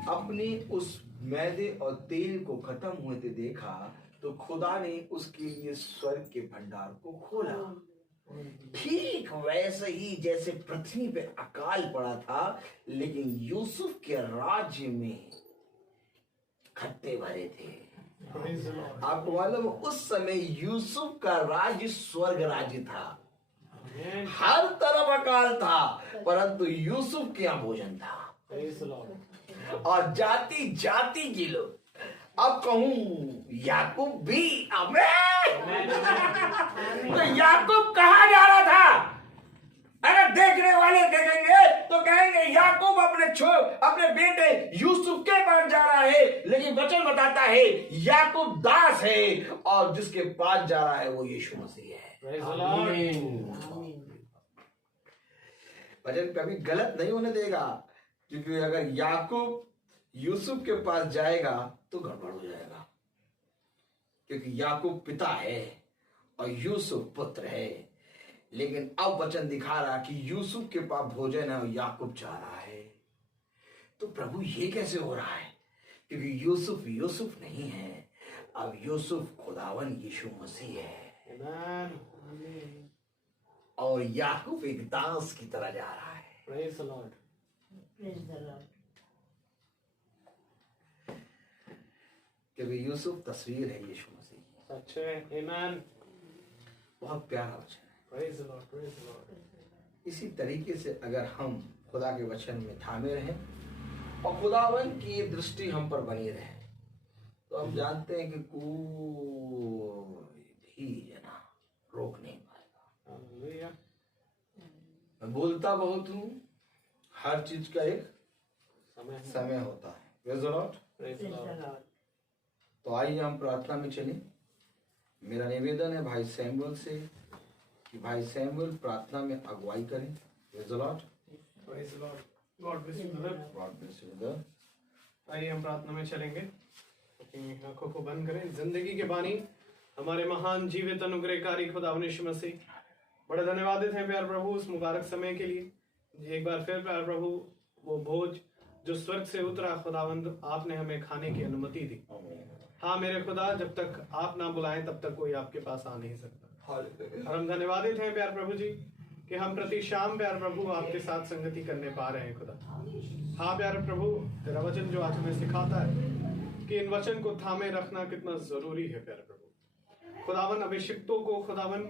अपने उस मैदे और तेल को खत्म होते देखा तो खुदा ने उसके लिए स्वर्ग के भंडार को खोला। ठीक वैसे ही जैसे पृथ्वी पे अकाल पड़ा था, लेकिन यूसुफ के राज्य में खत्ते भरे थे। आपको मालूम, उस समय यूसुफ का राज्य स्वर्ग राज्य था। हर तरफ अकाल था, परंतु यूसुफ के यहाँ भोजन था। और जाति जाति के लोग, अब कहूं याकूब भी, आमीन। तो याकूब कहाँ जा रहा था? अगर देखने वाले देखेंगे तो कहेंगे याकूब अपने बेटे यूसुफ के पास जा रहा है, लेकिन वचन बताता है याकूब दास है और जिसके पास जा रहा है वो यीशु मसीह है। वचन कभी गलत नहीं होने देगा, क्योंकि अगर याकूब यूसुफ के पास जाएगा तो गड़बड़ हो जाएगा, क्योंकि याकूब पिता है और यूसुफ पुत्र है। लेकिन अब वचन दिखा रहा कि यूसुफ के पास भोजन है और याकूब जा रहा है। तो प्रभु ये कैसे हो रहा है? क्योंकि यूसुफ यूसुफ नहीं है, अब यूसुफ खुदावन यीशु मसीह है और याकूब एक दास की तरह जा रहा है। Praise the Lord. क्योंकि यूसुफ तस्वीर है यीशु मसीह की। सच है। आमीन। बहुत प्यारा वचन है। Praise the Lord. Praise the Lord. इसी तरीके से अगर हम खुदा के वचन में थामे रहें और खुदावन की दृष्टि हम पर बनी रहे, तो हम जानते हैं कि कोई भी जना रोक नहीं पाएगा। Hallelujah. मैं बोलता बहुत हूँ, हर चीज का एक समय होता है। Praise the Lord. Praise the Lord. तो आइए हम प्रार्थना में चलें। मेरा निवेदन है भाई सैमुअल से कि भाई सैमुअल प्रार्थना में अगुवाई करें। Praise the Lord. Praise the Lord. God bless you, brother. God bless you, brother. आइए हम प्रार्थना में चलेंगे। अपनी आंखों को बंद करें। जिंदगी के बानी हमारे महान जीवित अनुग्रहकारी खुदावन यीशु मसीह, बड़े धन्यवादित हैं प्यार प्रभु उस मुबारक समय के लिए। एक बार फिर प्यार प्रभु वो भोज जो स्वर्ग से उतरा खुदावंद, आपने हमें खाने की अनुमति दी। हाँ मेरे खुदा, जब तक आप ना बुलाएं तब तक कोई आपके पास आ नहीं सकता। और हम धन्यवादित हैं प्यार प्रभु जी कि हम प्रति शाम प्यार प्रभु आपके साथ संगति करने पा रहे हैं खुदा। हाँ प्यार प्रभु, तेरा वचन जो आज हमें सिखाता है कि इन वचन को थामे रखना कितना जरूरी है प्यार प्रभु। खुदावन अभिषिक्तों को खुदावन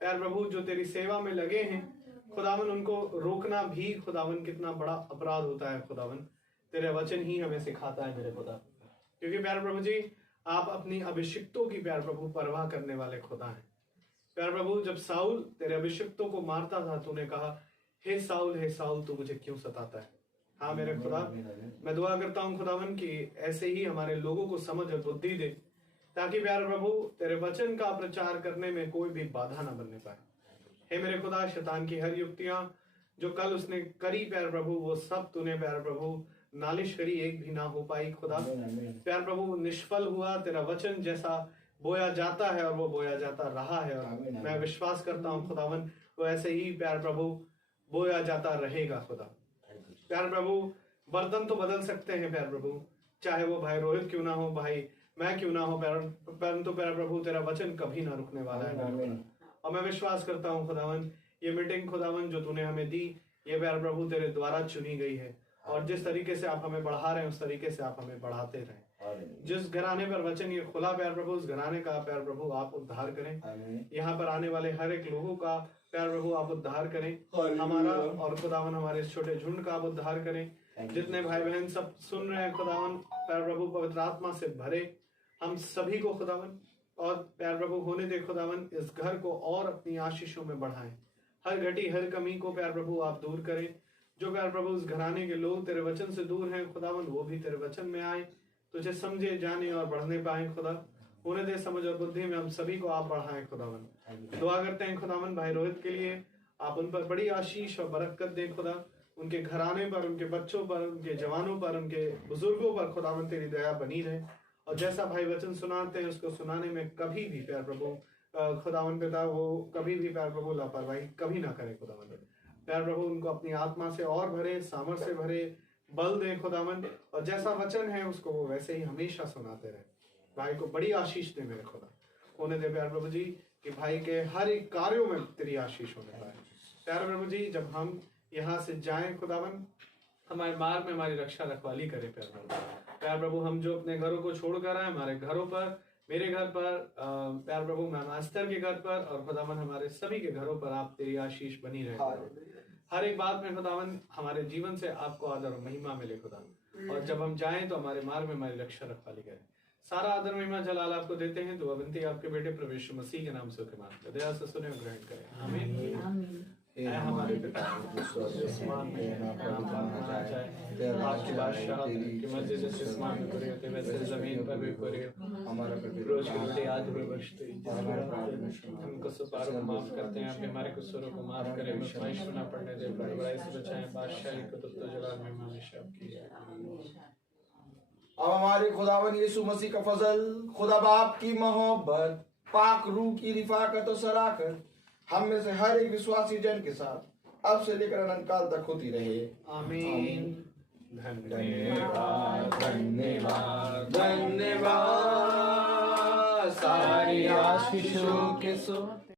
प्यार प्रभु जो तेरी सेवा में लगे हैं खुदावन, उनको रोकना भी खुदावन कितना बड़ा अपराध होता है खुदावन। तेरे वचन ही हमें सिखाता है मेरे खुदा, क्योंकि प्यार प्रभु जी आप अपनी अभिषिक्तों की प्यार प्रभु परवाह करने वाले खुदा हैं। प्यार प्रभु, जब साउल तेरे अभिषिक्तों को मारता था, तूने कहा हे साउल तू मुझे क्यों सताता है। हाँ मेरे खुदा, मैं दुआ करता हूँ खुदावन कि ऐसे ही हमारे लोगों को समझ और बुद्धि दे, ताकि प्यार प्रभु तेरे वचन का प्रचार करने में कोई भी बाधा ना बनने पाए। हे मेरे खुदा, शैतान की हर युक्तियां जो कल उसने करी प्यारे प्रभु, वो सब तूने प्यारे प्रभु नालिश करी, एक भी ना हो पाई खुदा। प्यारे प्रभु निष्फल हुआ, तेरा वचन जैसा बोया जाता है और वो बोया जाता रहा है, और मैं विश्वास करता हूँ खुदावन वो ऐसे ही प्यारे प्रभु बोया जाता रहेगा खुदा। प्यारे प्रभु बर्तन तो बदल सकते हैं प्यारे प्रभु, चाहे वो भाई रोहित क्यों ना हो, भाई मैं क्यों ना हो, परंतु प्यारे प्रभु तेरा वचन कभी ना रुकने वाला है। और मैं विश्वास करता हूँ खुदावन ये मीटिंग खुदावन जो तूने हमें दी, ये प्यारे प्रभु तेरे द्वारा चुनी गई है, और जिस तरीके से आप हमें बढ़ा रहे हैं उस तरीके से आप हमें बढ़ाते रहें। जिस घराने पर वचन ये खुला प्यार प्रभु, उस घराने का प्यार प्रभु आप उद्धार करें। यहाँ पर आने वाले हर एक लोगों का प्यार प्रभु आप उद्धार करें, हमारा और खुदावन हमारे इस छोटे झुंड का आप उद्धार करें। जितने भाई बहन सब सुन रहे हैं खुदावन, प्यार प्रभु पवित्र आत्मा से भरे हम सभी को खुदावन, और प्यार प्रभु होने दे खुदावन इस घर को और अपनी आशीषों में बढ़ाएं। हर घटी हर कमी को प्यार प्रभु आप दूर करें। जो प्यार प्रभु उस घराने के लोग तेरे वचन से दूर हैं खुदावन, वो भी तेरे वचन में आए, तुझे समझे जाने और बढ़ने पाए खुदा। होने दे समझ और बुद्धि में हम सभी को आप बढ़ाएं खुदावन। दुआ करते हैं खुदावन भाई रोहित के लिए, आप उन पर बड़ी आशीष और बरकत दें खुदा, उनके घराने पर, उनके बच्चों पर, उनके जवानों पर, उनके बुजुर्गों पर खुदावन तेरी दया बनी रहे। और जैसा भाई वचन सुनाते हैं उसको सुनाने में कभी भी प्यार प्रभु खुदावन पिता वो कभी भी प्यार प्रभु लापरवाही कभी ना करे खुदावन। प्यार प्रभु उनको अपनी आत्मा से और भरे, सामर्थ से भरे, बल दे खुदावन, और जैसा वचन है उसको वो वैसे ही हमेशा सुनाते रहे। भाई को बड़ी आशीष दे मेरे खुदा। होने दे प्यार प्रभु जी कि भाई के हर एक कार्यों में तेरी आशीष होने पाए। प्यार प्रभु जी जब हम यहाँ से जाएं खुदावन, हमारे मार्ग में हमारी रक्षा रखवाली करे प्यार प्रभु। प्यार प्रभु हम जो अपने घरों को छोड़कर आए, हमारे घरों पर, मेरे घर पर, प्यार प्रभु मैं मास्टर के घर पर, और खुदावन हमारे सभी के घरों पर आप तेरी आशीष बनी रहे। हर एक बात में खुदावन हमारे जीवन से आपको आदर और महिमा मिले खुदा, और जब हम जाएं तो हमारे मार्ग में हमारी रक्षा रखवाली करें। सारा आदर महिमा जलाल आपको देते हैं। दुआ विनती आपके बेटे प्रभु यीशु मसीह के नाम से होकर माफ कर दया से सुने और ग्रहण करें। आमीन। ऐ हमारे पिता आसमान में नाम जाए, आपकी बादशाह की मर्जी जैसे आसमान में पूरी होती है वैसे जमीन पर भी पूरी हो। हमारा रोज की रोटी आज हमें बख्श दो, हमको सुपारों को माफ करते हैं, हमारे कसूरों को माफ करें, हमें आज़माइश में न पड़ने दे, बुराई से बचाएं, बादशाही को तो जलाल महिमा हमेशा आपकी है। अब हमारे खुदावन यीशु मसीह का फजल, खुदा बाप की मोहब्बत, पाक रूह की रिफाकत और सराकत हम में से हर एक विश्वासी जन के साथ अब से लेकर अनंत काल तक होती रहे। आमीन। धन्यवाद धन्यवाद धन्यवाद सारी आशीषों के सो